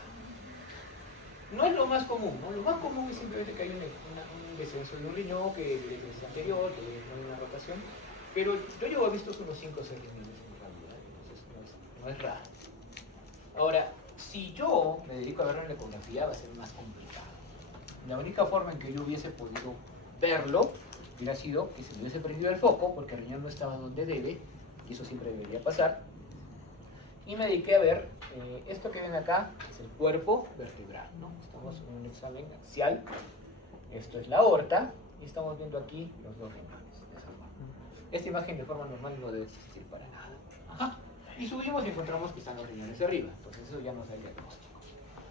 No es lo más común, ¿no? Lo más común es simplemente que hay un descenso de un riñón, que es anterior, que no hay una rotación, pero yo llevo a visto unos 5 o 6 riñones en realidad, entonces no es raro. Ahora, si yo me dedico a verlo en la ecografía va a ser más complicado. La única forma en que yo hubiese podido verlo hubiera sido que se me hubiese prendido el foco, porque el riñón no estaba donde debe, y eso siempre debería pasar. Y me dediqué a ver, esto que ven acá es el cuerpo vertebral, ¿no? Estamos en un examen axial, esto es la aorta, y estamos viendo aquí los dos riñones, de esa forma. Esta imagen de forma normal no debe existir para nada. Ajá. Y subimos y encontramos que están los riñones arriba, entonces eso ya nos da el diagnóstico.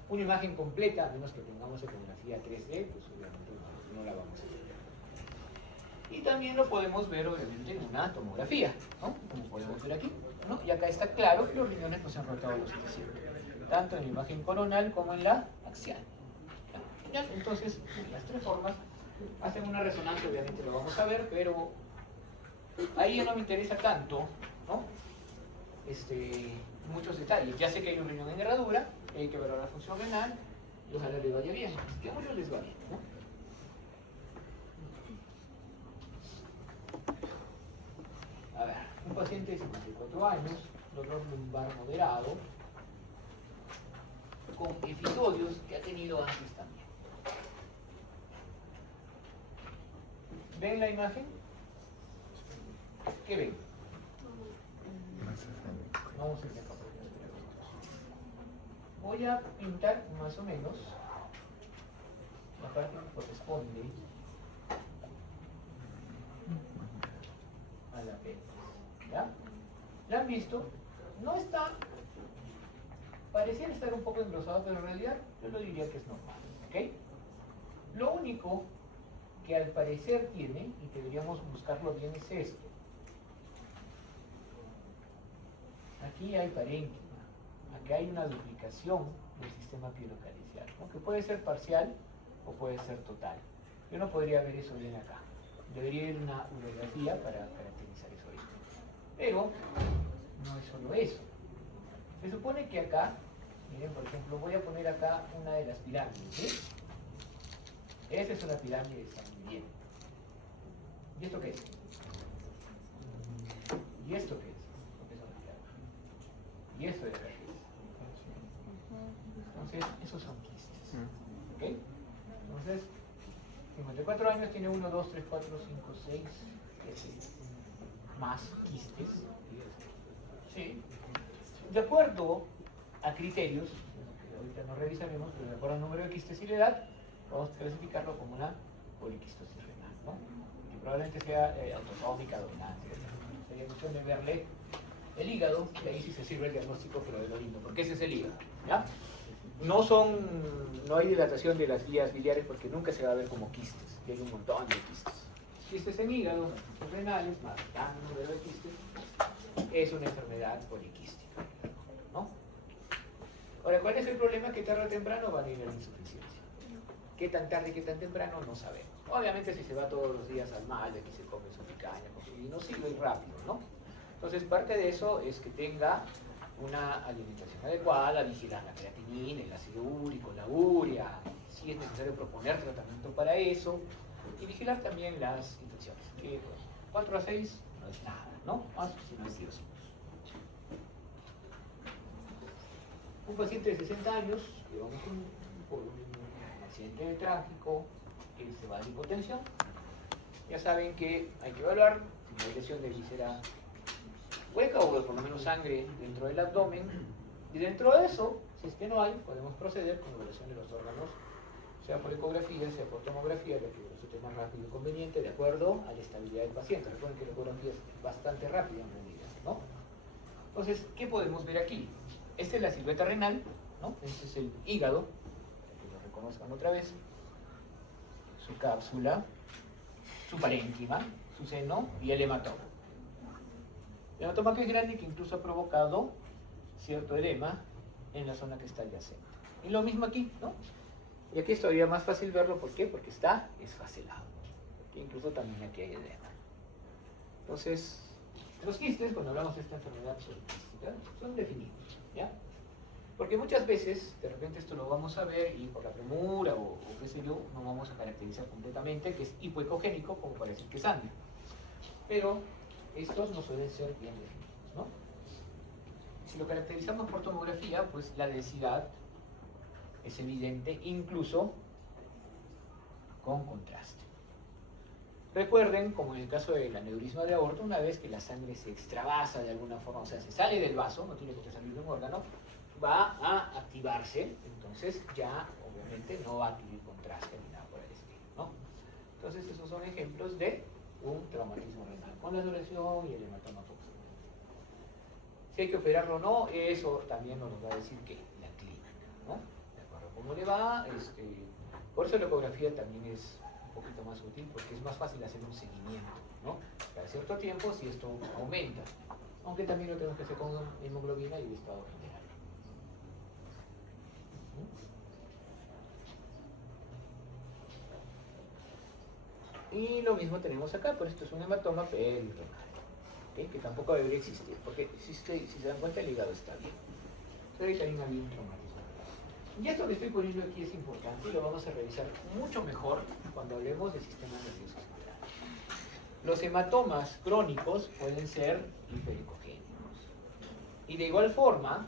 Una imagen completa, a menos que tengamos ecografía 3D, pues obviamente no la vamos a ver. Y también lo podemos ver obviamente en una tomografía, ¿no? Como podemos ver aquí, ¿no? Y acá está claro que los riñones no se han rotado lo suficiente, tanto en la imagen coronal como en la axial. ¿Ya? Entonces, las tres formas hacen una resonancia, obviamente lo vamos a ver, pero ahí ya no me interesa tanto, ¿no? Muchos detalles. Ya sé que hay un riñón en herradura, hay que ver la función renal, y ojalá le vaya bien, que a muchos les va bien, ¿no? A ver, un paciente de 54 años, dolor lumbar moderado, con episodios que ha tenido antes también. ¿Ven la imagen? ¿Qué ven? Vamos a intentar. Voy a pintar más o menos la parte que corresponde a la pelvis. ¿Ya? ¿La han visto? No está, pareciera estar un poco engrosado, pero en realidad yo lo diría que es normal. ¿Ok? Lo único que al parecer tiene, y deberíamos buscarlo bien, es esto. Aquí hay parénquima, aquí hay una duplicación del sistema pielocalicial, ¿no? Que puede ser parcial o puede ser total. Yo no podría ver eso bien acá. Debería ir una urografía para caracterizar eso bien. Pero no es solo eso. Se supone que acá, miren, por ejemplo, voy a poner acá una de las pirámides, ¿sí? Esa es una pirámide de San Miguel. ¿Y esto qué es? ¿Y esto qué es? Y esto de acá. Entonces, esos son quistes. ¿Ok? Entonces, 54 años tiene 1, 2, 3, 4, 5, 6, 7 más quistes. Sí. De acuerdo a criterios, que ahorita no revisaremos, pero de acuerdo al número de quistes y la edad, vamos a clasificarlo como una poliquistosis renal, ¿no? Que probablemente sea autosómica dominante. Sería cuestión de verle el hígado, y ahí sí se sirve el diagnóstico, pero de lo lindo, porque ese es el hígado, ¿ya? No hay dilatación de las vías biliares porque nunca se va a ver como quistes, y hay un montón de quistes. Quistes en hígado, quistes renales, más gran número de quistes, es una enfermedad poliquística, ¿no? Ahora, ¿cuál es el problema? Que tarde o temprano van a ir a la insuficiencia. ¿Qué tan tarde y qué tan temprano? No sabemos. Obviamente si se va todos los días al mal, de que se come su picaña, con su vino, sí, muy rápido, ¿no? Entonces, parte de eso es que tenga una alimentación adecuada, vigilar la creatinina, el ácido úrico, la urea, si es necesario proponer tratamiento para eso, y vigilar también las infecciones, que 4 a 6 no es nada, ¿no? Más si no es Dios. Un paciente de 60 años, llevamos por un accidente de tráfico, que se va de hipotensión, ya saben que hay que evaluar si no hay lesión de víscera hueca o por lo menos sangre dentro del abdomen, y dentro de eso, si es que no hay, podemos proceder con evaluación de los órganos, sea por ecografía, sea por tomografía, lo que resulte más rápido y conveniente, de acuerdo a la estabilidad del paciente. Recuerden que la ecografía es bastante rápida en realidad, ¿no? Entonces, ¿qué podemos ver aquí? Esta es la silueta renal, ¿no? Este es el hígado, para que lo reconozcan otra vez, su cápsula, su parénquima, su seno y el hematoma. El hematoma que es grande y que incluso ha provocado cierto edema en la zona que está adyacente. Y lo mismo aquí, ¿no? Y aquí es todavía más fácil verlo, ¿por qué? Porque está esfacelado. Aquí incluso también aquí hay edema. Entonces, los quistes, cuando hablamos de esta enfermedad quística, son definidos, ¿ya? Porque muchas veces, de repente esto lo vamos a ver y por la premura o qué sé yo, no vamos a caracterizar completamente que es hipoecogénico, como para decir que es sangre. Pero estos no suelen ser bien definidos, ¿no? Si lo caracterizamos por tomografía, pues la densidad es evidente, incluso con contraste. Recuerden, como en el caso del aneurisma de aorta, una vez que la sangre se extravasa de alguna forma, o sea, se sale del vaso, no tiene por qué salir de un órgano, va a activarse, entonces ya obviamente no va a adquirir contraste ni nada por el estilo, ¿no? Entonces esos son ejemplos de un traumatismo renal, con la duración y el hematoma tóxico. Si hay que operarlo o no, eso también nos va a decir que la clínica, ¿no? De acuerdo a cómo le va, por eso la ecografía también es un poquito más útil, porque es más fácil hacer un seguimiento, ¿no? Cada cierto tiempo, si esto aumenta, aunque también lo tenemos que hacer con hemoglobina y el estado general. Y lo mismo tenemos acá, pero esto es un hematoma perirenal, ¿okay? Que tampoco debería existir, porque si se dan cuenta el hígado está bien. Pero ahí también había un traumatismo. Y esto que estoy poniendo aquí es importante y lo vamos a revisar mucho mejor cuando hablemos del sistema nervioso central. Los hematomas crónicos pueden ser hiperecogénicos y de igual forma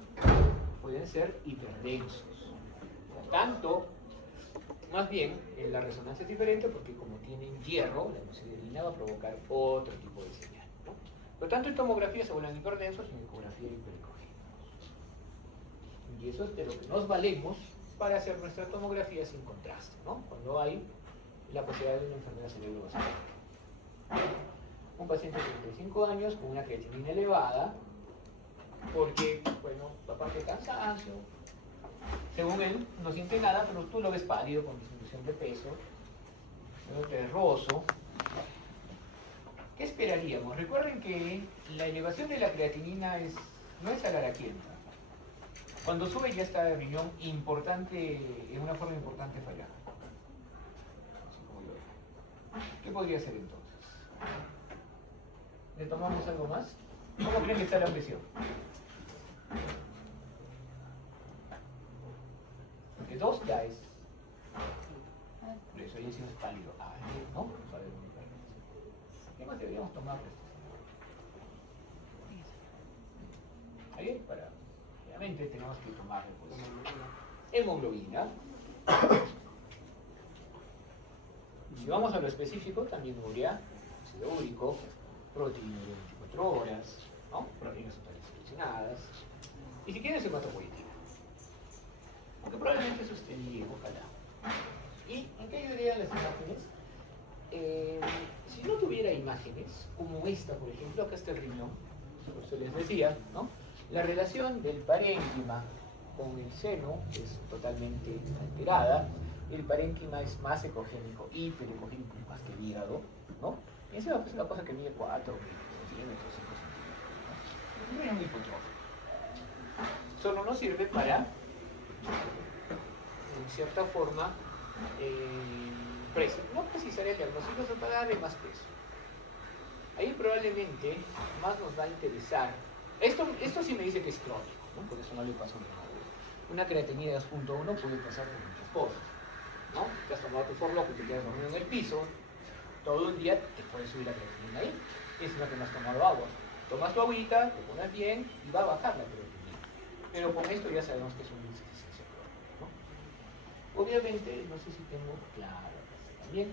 pueden ser hiperdensos. Por tanto, más bien, la resonancia es diferente porque como tienen hierro, la hemosiderina va a provocar otro tipo de señal, ¿no? Por lo tanto, en tomografía se vuelven hiperdensos y en ecografía hiperecogénicos. Y eso es de lo que nos valemos para hacer nuestra tomografía sin contraste, ¿no? Cuando hay la posibilidad de una enfermedad cerebrovascular. Un paciente de 35 años con una creatinina elevada, porque, bueno, aparte de cansancio, según él, no siente nada, pero tú lo ves pálido, con disminución de peso, terroso. ¿Qué esperaríamos? Recuerden que la elevación de la creatinina no es alaraquienta. Cuando sube ya está el riñón importante, en una forma importante fallada. Así como yo. ¿Qué podría ser entonces? ¿Le tomamos algo más? ¿Cómo creen que está la presión? Porque 2 ya es. Por eso ahí sí es pálido. ¿No? ¿Qué más deberíamos tomar? Ahí para. Obviamente tenemos que tomar pues, hemoglobina. Si vamos a lo específico, también urea, ácido úrico, proteína de 24 horas, ¿no? Proteínas totales seleccionadas. Y si quieres hematopoietina. Aunque probablemente eso esté bien, ojalá. ¿Y en qué ayudarían las imágenes? Si no tuviera imágenes, como esta, por ejemplo, acá está el riñón, por eso les decía, ¿no? La relación del parénquima con el seno es totalmente alterada. El parénquima es más ecogénico, hiperecogénico más que el hígado, ¿no? Y encima pues, es una cosa que mide 4 centímetros, 5 centímetros, ¿no? Es muy hipotrófico. nos sirve para, en cierta forma, no precisar el diagnóstico, sino para darle más peso. Ahí probablemente más nos va a interesar. Esto sí me dice que es crónico, ¿no? Por eso no le paso nada. Una creatinina de 2.1 puede pasar por muchas cosas, ¿no? Te has tomado tu forloco y te quedas dormido en el piso, todo un día te puede subir la creatinina ahí. Es lo que no has tomado agua. Tomas tu agüita, te pones bien y va a bajar la creatinina. Pero con esto ya sabemos que es una insuficiencia crónica, ¿no? Obviamente, no sé si tengo claro también.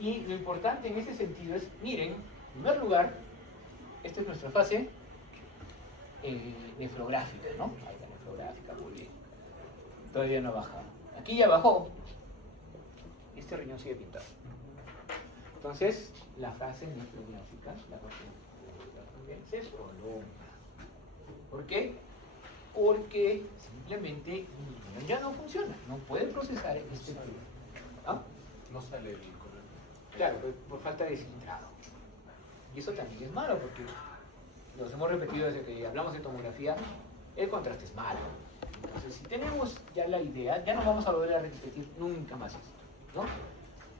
Y lo importante en ese sentido es, miren, en primer lugar, esta es nuestra fase nefrográfica, ¿no? Ahí la nefrográfica, muy bien. Todavía no ha bajado. Aquí ya bajó. Este riñón sigue pintado. Entonces, la fase nefrográfica, la fase también se prolonga. ¿Por qué? Porque simplemente el riñón ya no funciona, no puede procesar este fluido. ¿Ah? No sale bien con él. Claro, por falta de filtrado. Y eso también es malo porque nos hemos repetido desde que hablamos de tomografía, el contraste es malo. Entonces, si tenemos ya la idea, ya no vamos a volver a repetir nunca más esto, ¿no?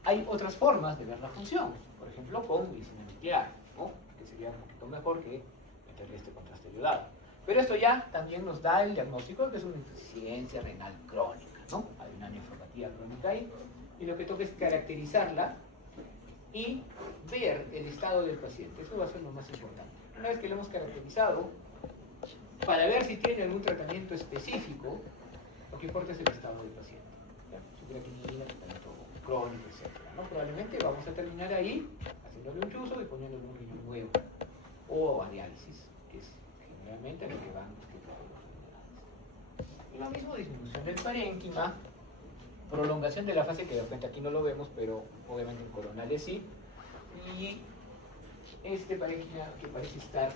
Hay otras formas de ver la función, por ejemplo, con medicina nuclear, ¿no? Que sería un poquito mejor que meterle este contraste ayudado. Pero esto ya también nos da el diagnóstico de que es una insuficiencia renal crónica, ¿no? Hay una nefropatía crónica ahí, y lo que toca es caracterizarla y ver el estado del paciente. Eso va a ser lo más importante. Una vez que lo hemos caracterizado, para ver si tiene algún tratamiento específico, lo que importa es el estado del paciente. Su creatinina, tratamiento crónico, etc. ¿no? Probablemente vamos a terminar ahí, haciéndole un chuzo y poniéndole un riñón nuevo. O a diálisis, que es generalmente lo que van los que trabajan. Y lo mismo, disminución del parénquima, prolongación de la fase, que de repente aquí no lo vemos, pero obviamente en coronales sí. Y este parénquima que parece estar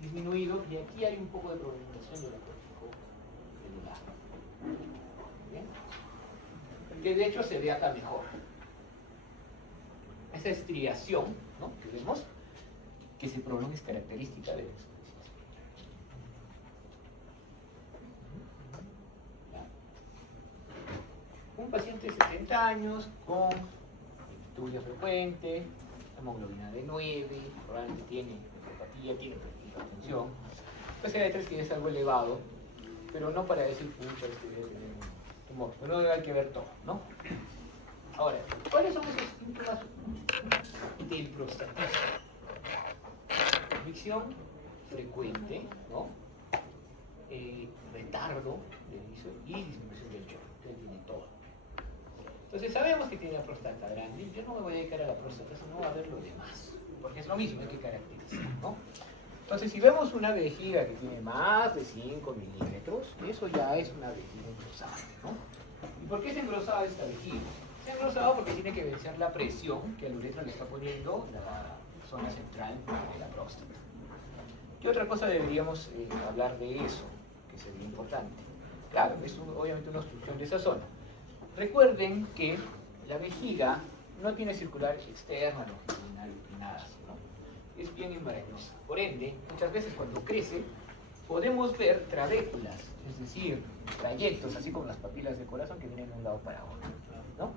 disminuido, y aquí hay un poco de prolongación de la corticocelular. ¿Bien? Que de hecho se ve acá mejor. Esa estriación, ¿no? Que vemos que se prolonga es característica de los. Un paciente de 70 años con estudio frecuente, hemoglobina de 9, probablemente tiene nefropatía, tiene hipertensión, PCA3 que es algo elevado, pero no para decir, pucha, debe tener un tumor. Pero hay que ver todo, ¿no? Ahora, ¿cuáles son esos síntomas del prostatismo? Convicción frecuente, ¿no? Retardo del inicio y disminución del chorro. Entonces tiene todo. Entonces sabemos que tiene la próstata grande. Yo no me voy a dedicar a la próstata, sino a ver lo demás. Porque es lo mismo, hay que caracterizar, ¿no? Entonces, si vemos una vejiga que tiene más de 5 milímetros, eso ya es una vejiga engrosada, ¿no? ¿Y por qué es engrosada esta vejiga? Se ha engrosado porque tiene que vencer la presión que el uretra le está poniendo la zona central de la próstata. ¿Qué otra cosa deberíamos hablar de eso? Que sería importante. Claro, es obviamente una obstrucción de esa zona. Recuerden que la vejiga no tiene circular externa, longitudinal, nada así, ¿no? Es bien embarañosa. Por ende, muchas veces cuando crece, podemos ver trabéculas, es decir, trayectos, así como las papilas del corazón que vienen de un lado para otro, ¿no?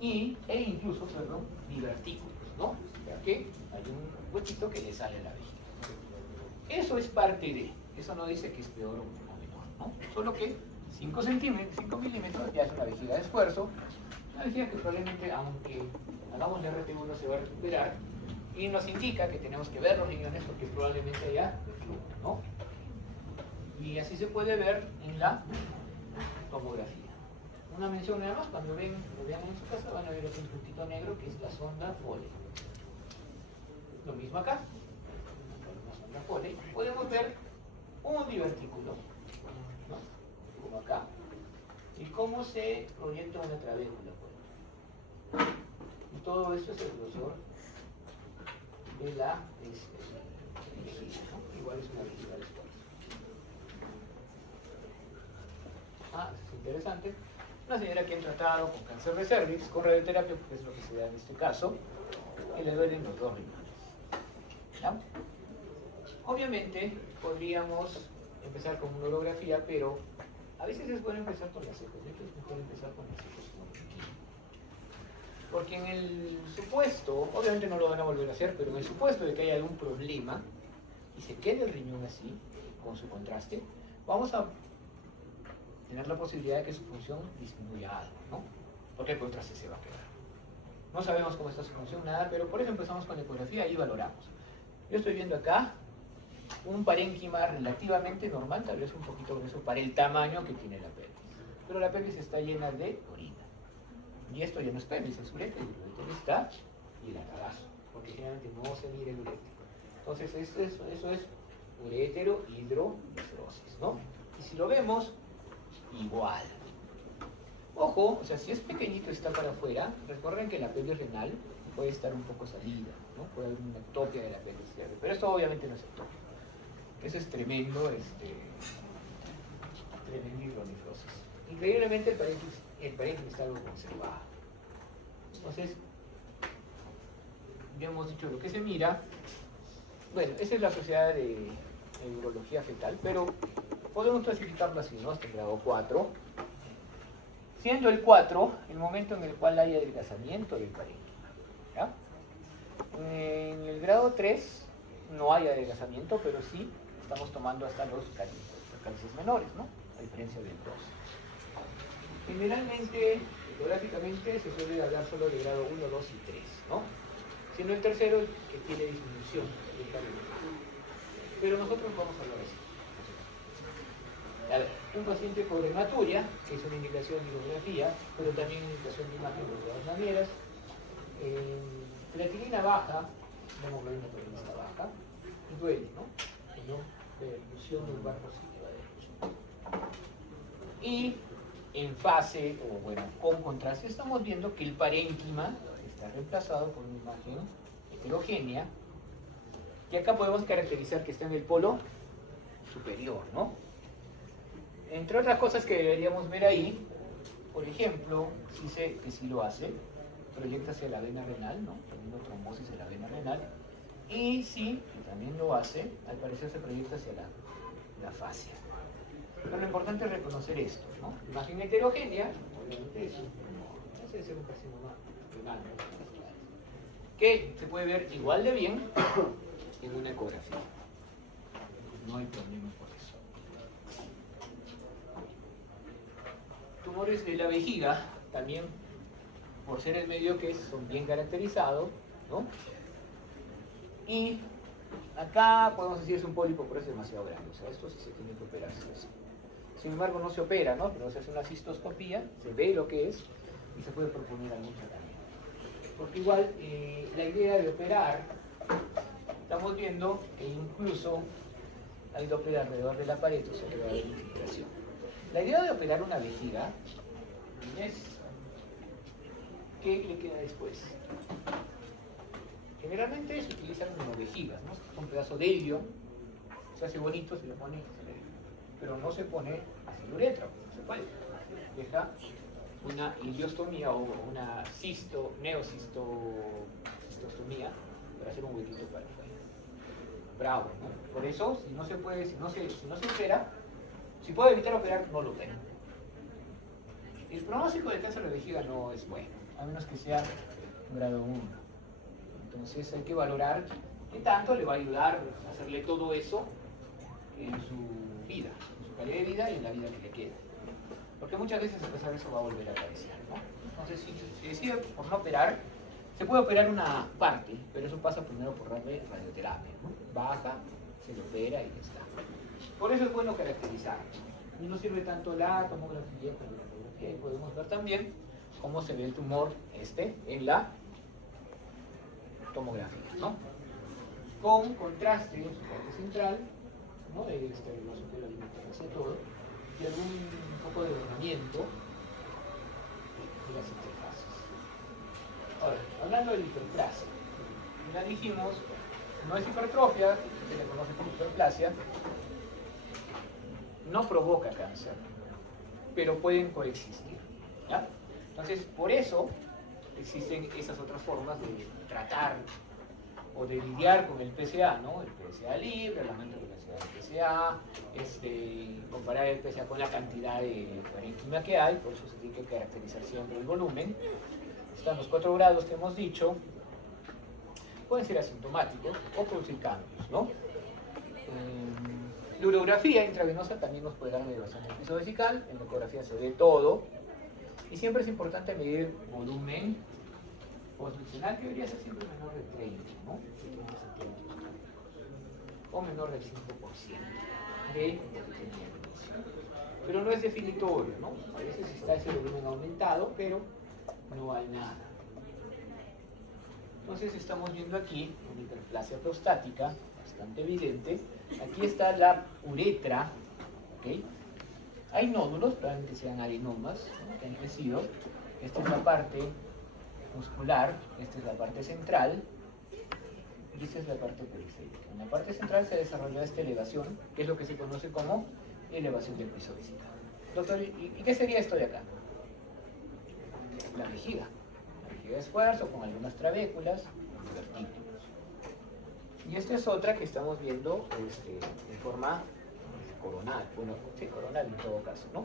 E incluso, perdón, divertículos, ¿no? Ya que hay un huequito que le sale a la vejiga. Eso es parte de, eso no dice que es peor o menor, ¿no? Solo que 5 centímetros, 5 milímetros ya es una vejiga de esfuerzo, una vejiga que probablemente, aunque hagamos el RT1, se va a recuperar y nos indica que tenemos que ver los riñones porque probablemente haya reflujo, ¿no? Y así se puede ver en la tomografía. Una mención nada más, cuando lo vean en su casa van a ver aquí un puntito negro que es la sonda Foley. Lo mismo acá, una sonda Foley. Podemos ver un divertículo, ¿no? Como acá, y cómo se proyecta una trabécula. Y todo esto es el grosor de la vejiga, ¿no? Igual es una vejiga de esfuerzo. Es interesante. Una señora que ha tratado con cáncer de cervix, con radioterapia, que es lo que se da en este caso, y le duelen los dos riñones. ¿Ya? Obviamente podríamos empezar con una urografía, pero a veces es bueno empezar con las ecos. De hecho, es mejor empezar con las ecos como aquí. Porque en el supuesto, obviamente no lo van a volver a hacer, pero en el supuesto de que haya algún problema y se quede el riñón así, con su contraste, vamos a tener la posibilidad de que su función disminuya algo, ¿no? Porque el contraste se va a quedar. No sabemos cómo está su función, nada, pero por eso empezamos con la ecografía y valoramos. Yo estoy viendo acá un parénquima relativamente normal, tal vez un poquito grueso para el tamaño que tiene la pelvis. Pero la pelvis está llena de orina. Y esto ya no es pelvis, es uréter, y el uréter está y el acarazo, porque generalmente no se mira el uréter. Entonces eso es urétero hidronefrosis, ¿no? Y si lo vemos, igual. Ojo, o sea, si es pequeñito está para afuera, recuerden que la pelvis renal puede estar un poco salida, ¿no? Puede haber una ectopia de la pelvis izquierda, pero esto obviamente no es ectopia. Eso es tremendo, tremendo hidronefrosis. Increíblemente el parénquima está algo conservado. Entonces, ya hemos dicho lo que se mira. Bueno, esa es la sociedad de urología fetal, pero podemos clasificarlo así, ¿no? Hasta el grado 4. Siendo el 4 el momento en el cual hay adelgazamiento del parénquima, ¿ya? En el grado 3 no hay adelgazamiento, pero sí estamos tomando hasta los cálices menores, ¿no? A diferencia del 2. Generalmente, ecográficamente, se suele hablar solo de grado 1, 2 y 3, ¿no? Siendo el tercero que tiene disminución del parénquima. Pero nosotros vamos a hablar así. A ver, un paciente con hematuria, que es una indicación de hidrografía, pero también una indicación de imagen de todas maneras. Creatinina baja, hemoglobina está baja, y duele, ¿no? Perfusión lumbar positiva de hecho. Y en fase, o bueno, con contraste, estamos viendo que el parénquima está reemplazado por una imagen heterogénea, y acá podemos caracterizar que está en el polo superior, ¿no? Entre otras cosas que deberíamos ver ahí, por ejemplo, si sé que sí lo hace, proyecta hacia la vena renal, ¿no? Teniendo trombosis en la vena renal. Y sí, que también lo hace, al parecer se proyecta hacia la fascia. Pero lo importante es reconocer esto, ¿no? Imagen heterogénea, obviamente eso debe ser un carcinoma renal, ¿no? Que se puede ver igual de bien en una ecografía. No hay problema por eso. Tumores de la vejiga, también por ser el medio que es, son bien caracterizados, ¿no? Y acá podemos decir es un pólipo, pero es demasiado grande, o sea, esto sí se tiene que operar. Sí. Sin embargo, no se opera, ¿no? Pero se hace una cistoscopía, se ve lo que es y se puede proponer algún tratamiento. Porque igual, la idea de operar, estamos viendo que incluso hay doppler alrededor de la pared, o sea que va a haber infiltración. La idea de operar una vejiga es ¿qué le queda después? Generalmente se utilizan como vejigas, ¿no? Un pedazo de helio, se hace bonito, se le pone, pero no se pone hacia el uretra, no se puede. Deja una iliostomía o una neocistostomía para hacer un huequito para afuera. Bravo, ¿no? Por eso, si no se puede, si no se opera, si puede evitar operar, no lo opera. El pronóstico de cáncer de vejiga no es bueno, a menos que sea grado 1. Entonces hay que valorar qué tanto le va a ayudar a hacerle todo eso en su vida, en su calidad de vida y en la vida que le queda. Porque muchas veces a pesar de eso va a volver a aparecer, ¿no? Entonces si decide por no operar, se puede operar una parte, pero eso pasa primero por radioterapia, ¿no? Baja, se lo opera y ya está. Por eso es bueno caracterizar. Y no sirve tanto la tomografía como la radiografía, y podemos ver también cómo se ve el tumor en la tomografía, ¿no? Con contraste en su parte central, ¿no? De exteriorización de la alimentación, todo, y algún poco de ordenamiento de las interfaces. Ahora, hablando de la hiperplasia, ya dijimos, no es hipertrofia, se le conoce como hiperplasia, no provoca cáncer, pero pueden coexistir, ¿ya? Entonces, por eso existen esas otras formas de tratar o de lidiar con el PSA, ¿no? El PSA libre, la manipulación del PSA, comparar el PSA con la cantidad de parénquima que hay, por eso se tiene que caracterizar siempre el volumen. Están los 4 grados que hemos dicho, pueden ser asintomáticos o producir cambios, ¿no? La urografía intravenosa también nos puede dar una elevación del piso vesical, en la ecografía se ve todo, y siempre es importante medir volumen postluxional, que debería ser siempre menor de 30, ¿no? O menor del 5% de lo que tenía al inicio. Pero no es definitorio, ¿no? A veces está ese volumen aumentado, pero no hay nada. Entonces estamos viendo aquí una hiperplasia prostática bastante evidente. Aquí está la uretra, ¿ok? Hay nódulos, probablemente sean adenomas, ¿no? Que han crecido. Esta es la parte muscular, esta es la parte central y esta es la parte periférica. En la parte central se desarrolló esta elevación, que es lo que se conoce como elevación del piso vesical. Doctor, ¿y qué sería esto de acá? La vejiga de esfuerzo con algunas trabéculas y vertículos. Y esta es otra que estamos viendo en forma coronal, bueno, sí, coronal en todo caso, ¿no?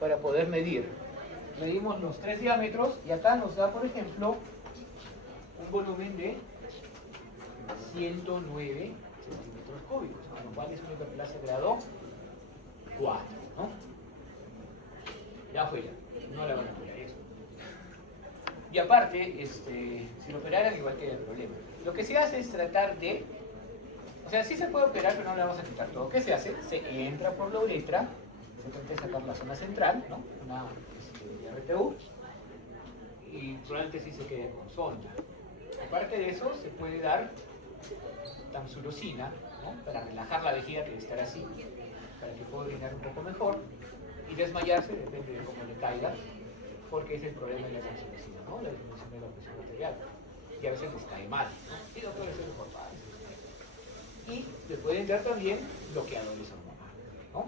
Para poder medir. Medimos los 3 diámetros y acá nos da, por ejemplo, un volumen de 109 centímetros cúbicos, con lo cual es una hiperplasia grado 4, ¿no? Ya fue, no la van a operar eso. Y aparte, si lo operaran igual que el problema. Lo que se hace es tratar de, o sea, sí se puede operar, pero no le vamos a quitar todo. ¿Qué se hace? Se entra por la uretra, se trata de sacar la zona central, ¿no? Una RTU, y probablemente sí se quede con sonda. Aparte de eso, se puede dar tamsulosina, ¿no? Para relajar la vejiga, que debe estar así, para que pueda orinar un poco mejor, y desmayarse, depende de cómo le caiga, porque es el problema de la tamsulosina, ¿no? La disminución de la presión arterial, y a veces les cae mal, ¿no? Y no puede ser mejor para eso. Y le pueden dar también bloqueadores hormonales, ¿no?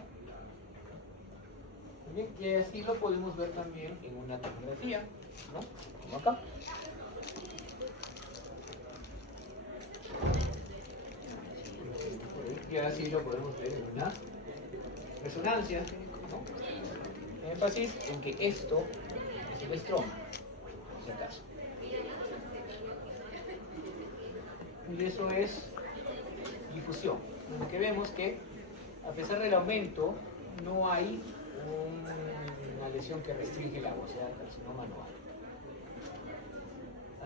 Bien, y así lo podemos ver también en una tomografía, ¿no? Como acá. Y así lo podemos ver en una resonancia, ¿no? Énfasis en que esto es el estroma, si acaso. Y eso es difusión. Lo que vemos que, a pesar del aumento, no hay una lesión que restringe el agua, o sea, el carcinoma no hay.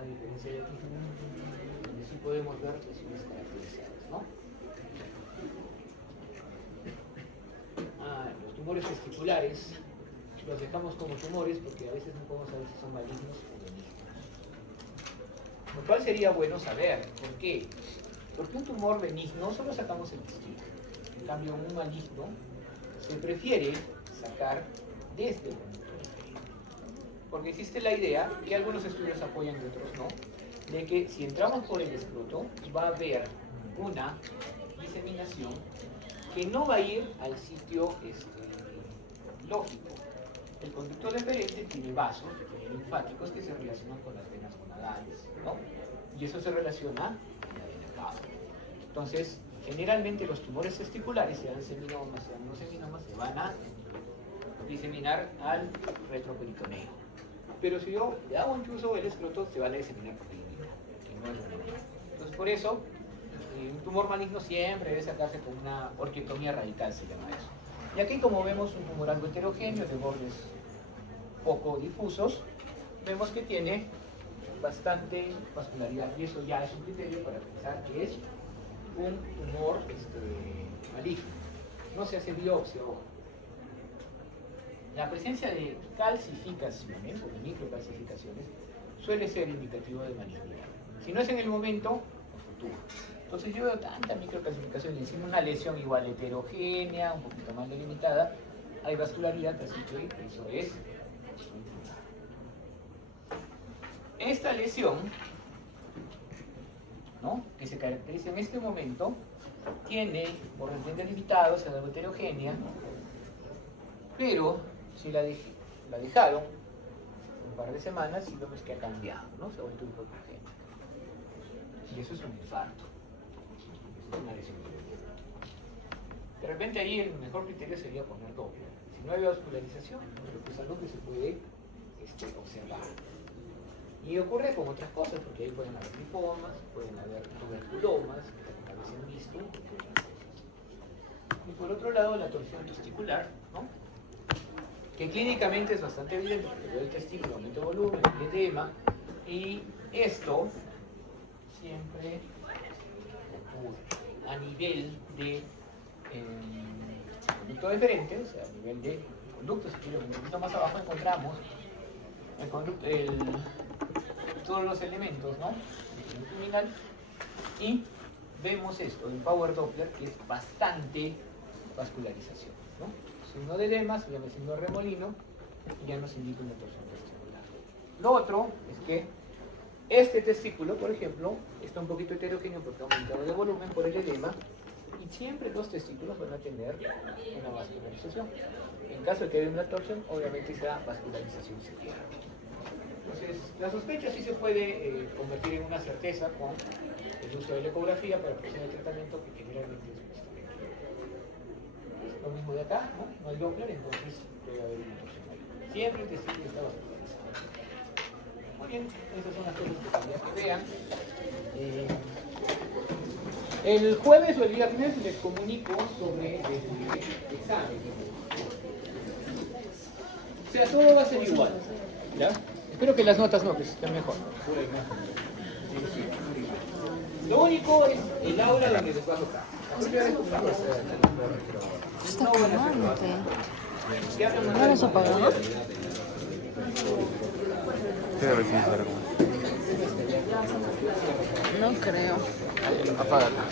A diferencia de aquí, donde sí podemos ver lesiones caracterizadas, ¿no? Los tumores testiculares los dejamos como tumores porque a veces no podemos saber si son malignos o benignos. Lo cual sería bueno saber. ¿Por qué? Porque un tumor benigno solo sacamos el testículo. En cambio, un maligno se prefiere sacar desde el conducto inferior. Porque existe la idea, que algunos estudios apoyan y otros no, de que si entramos por el escroto va a haber una diseminación que no va a ir al sitio lógico. El conducto deferente tiene vasos linfáticos que se relacionan con las venas gonadales, ¿no? Y eso se relaciona con la vena cava. Entonces, generalmente los tumores testiculares, sean seminomas, sean no seminomas, se van a diseminar al retroperitoneo. Pero si yo le hago un chuzo el escroto, se van a diseminar por la inguina, que no es bueno. Entonces, por eso, un tumor maligno siempre debe sacarse con una orquiectomía radical, se llama eso. Y aquí, como vemos un tumor algo heterogéneo, de bordes poco difusos, vemos que tiene bastante vascularidad, y eso ya es un criterio para pensar que es un tumor maligno. No se hace biopsia, ojo. La presencia de calcificaciones o de microcalcificaciones suele ser indicativo de malignidad. Si no es en el momento, o futuro. Entonces yo veo tanta microcalcificación y encima una lesión igual heterogénea, un poquito más delimitada, hay vascularidad, así que eso es. Esta lesión, ¿no?, que se caracteriza en este momento, tiene bordes bien delimitados, es algo heterogénea, pero si la dejaron un par de semanas y vemos que ha cambiado, ¿no? Se ha vuelto un poco y eso es un infarto. Es una lesión cerebral. De repente ahí el mejor criterio sería poner Doppler. Si no hay vascularización, creo que es algo que se puede observar. Y ocurre con otras cosas, porque ahí pueden haber lipomas, pueden haber tuberculomas, que también a veces han visto. Y por otro lado, la torsión testicular, ¿no? Que clínicamente es bastante evidente, porque veo el testículo, aumento de volumen, el edema, y esto siempre ocurre a nivel de conducto deferente, o sea, a nivel de conducto, si quiero, un poquito más abajo encontramos todos los elementos, ¿no? El criminal, y vemos esto, el Power Doppler, que es bastante vascularización, ¿no? Signo de edema, se llama signo de remolino, y ya nos indica una torsión testicular. Lo otro es que este testículo, por ejemplo, está un poquito heterogéneo porque ha aumentado de volumen por el edema, y siempre los testículos van a tener una vascularización. En caso de que haya una torsión, obviamente será vascularización severa. Entonces, la sospecha sí se puede convertir en una certeza con el uso de la ecografía para proceder al tratamiento, que generalmente es lo mismo de acá, ¿no? No hay Doppler, entonces debe haber una torsión ahí. Siempre el testículo está vascularizado. Muy bien, esas son las cosas que quería que vean. El jueves o el viernes les comunico sobre el examen. O sea, todo va a ser igual, ¿ya? Espero que las notas no, que estén mejor. Lo único es el aula donde les va a tocar. Está calmante. ¿Qué hablan ¿No los apagamos? No creo. Apágala.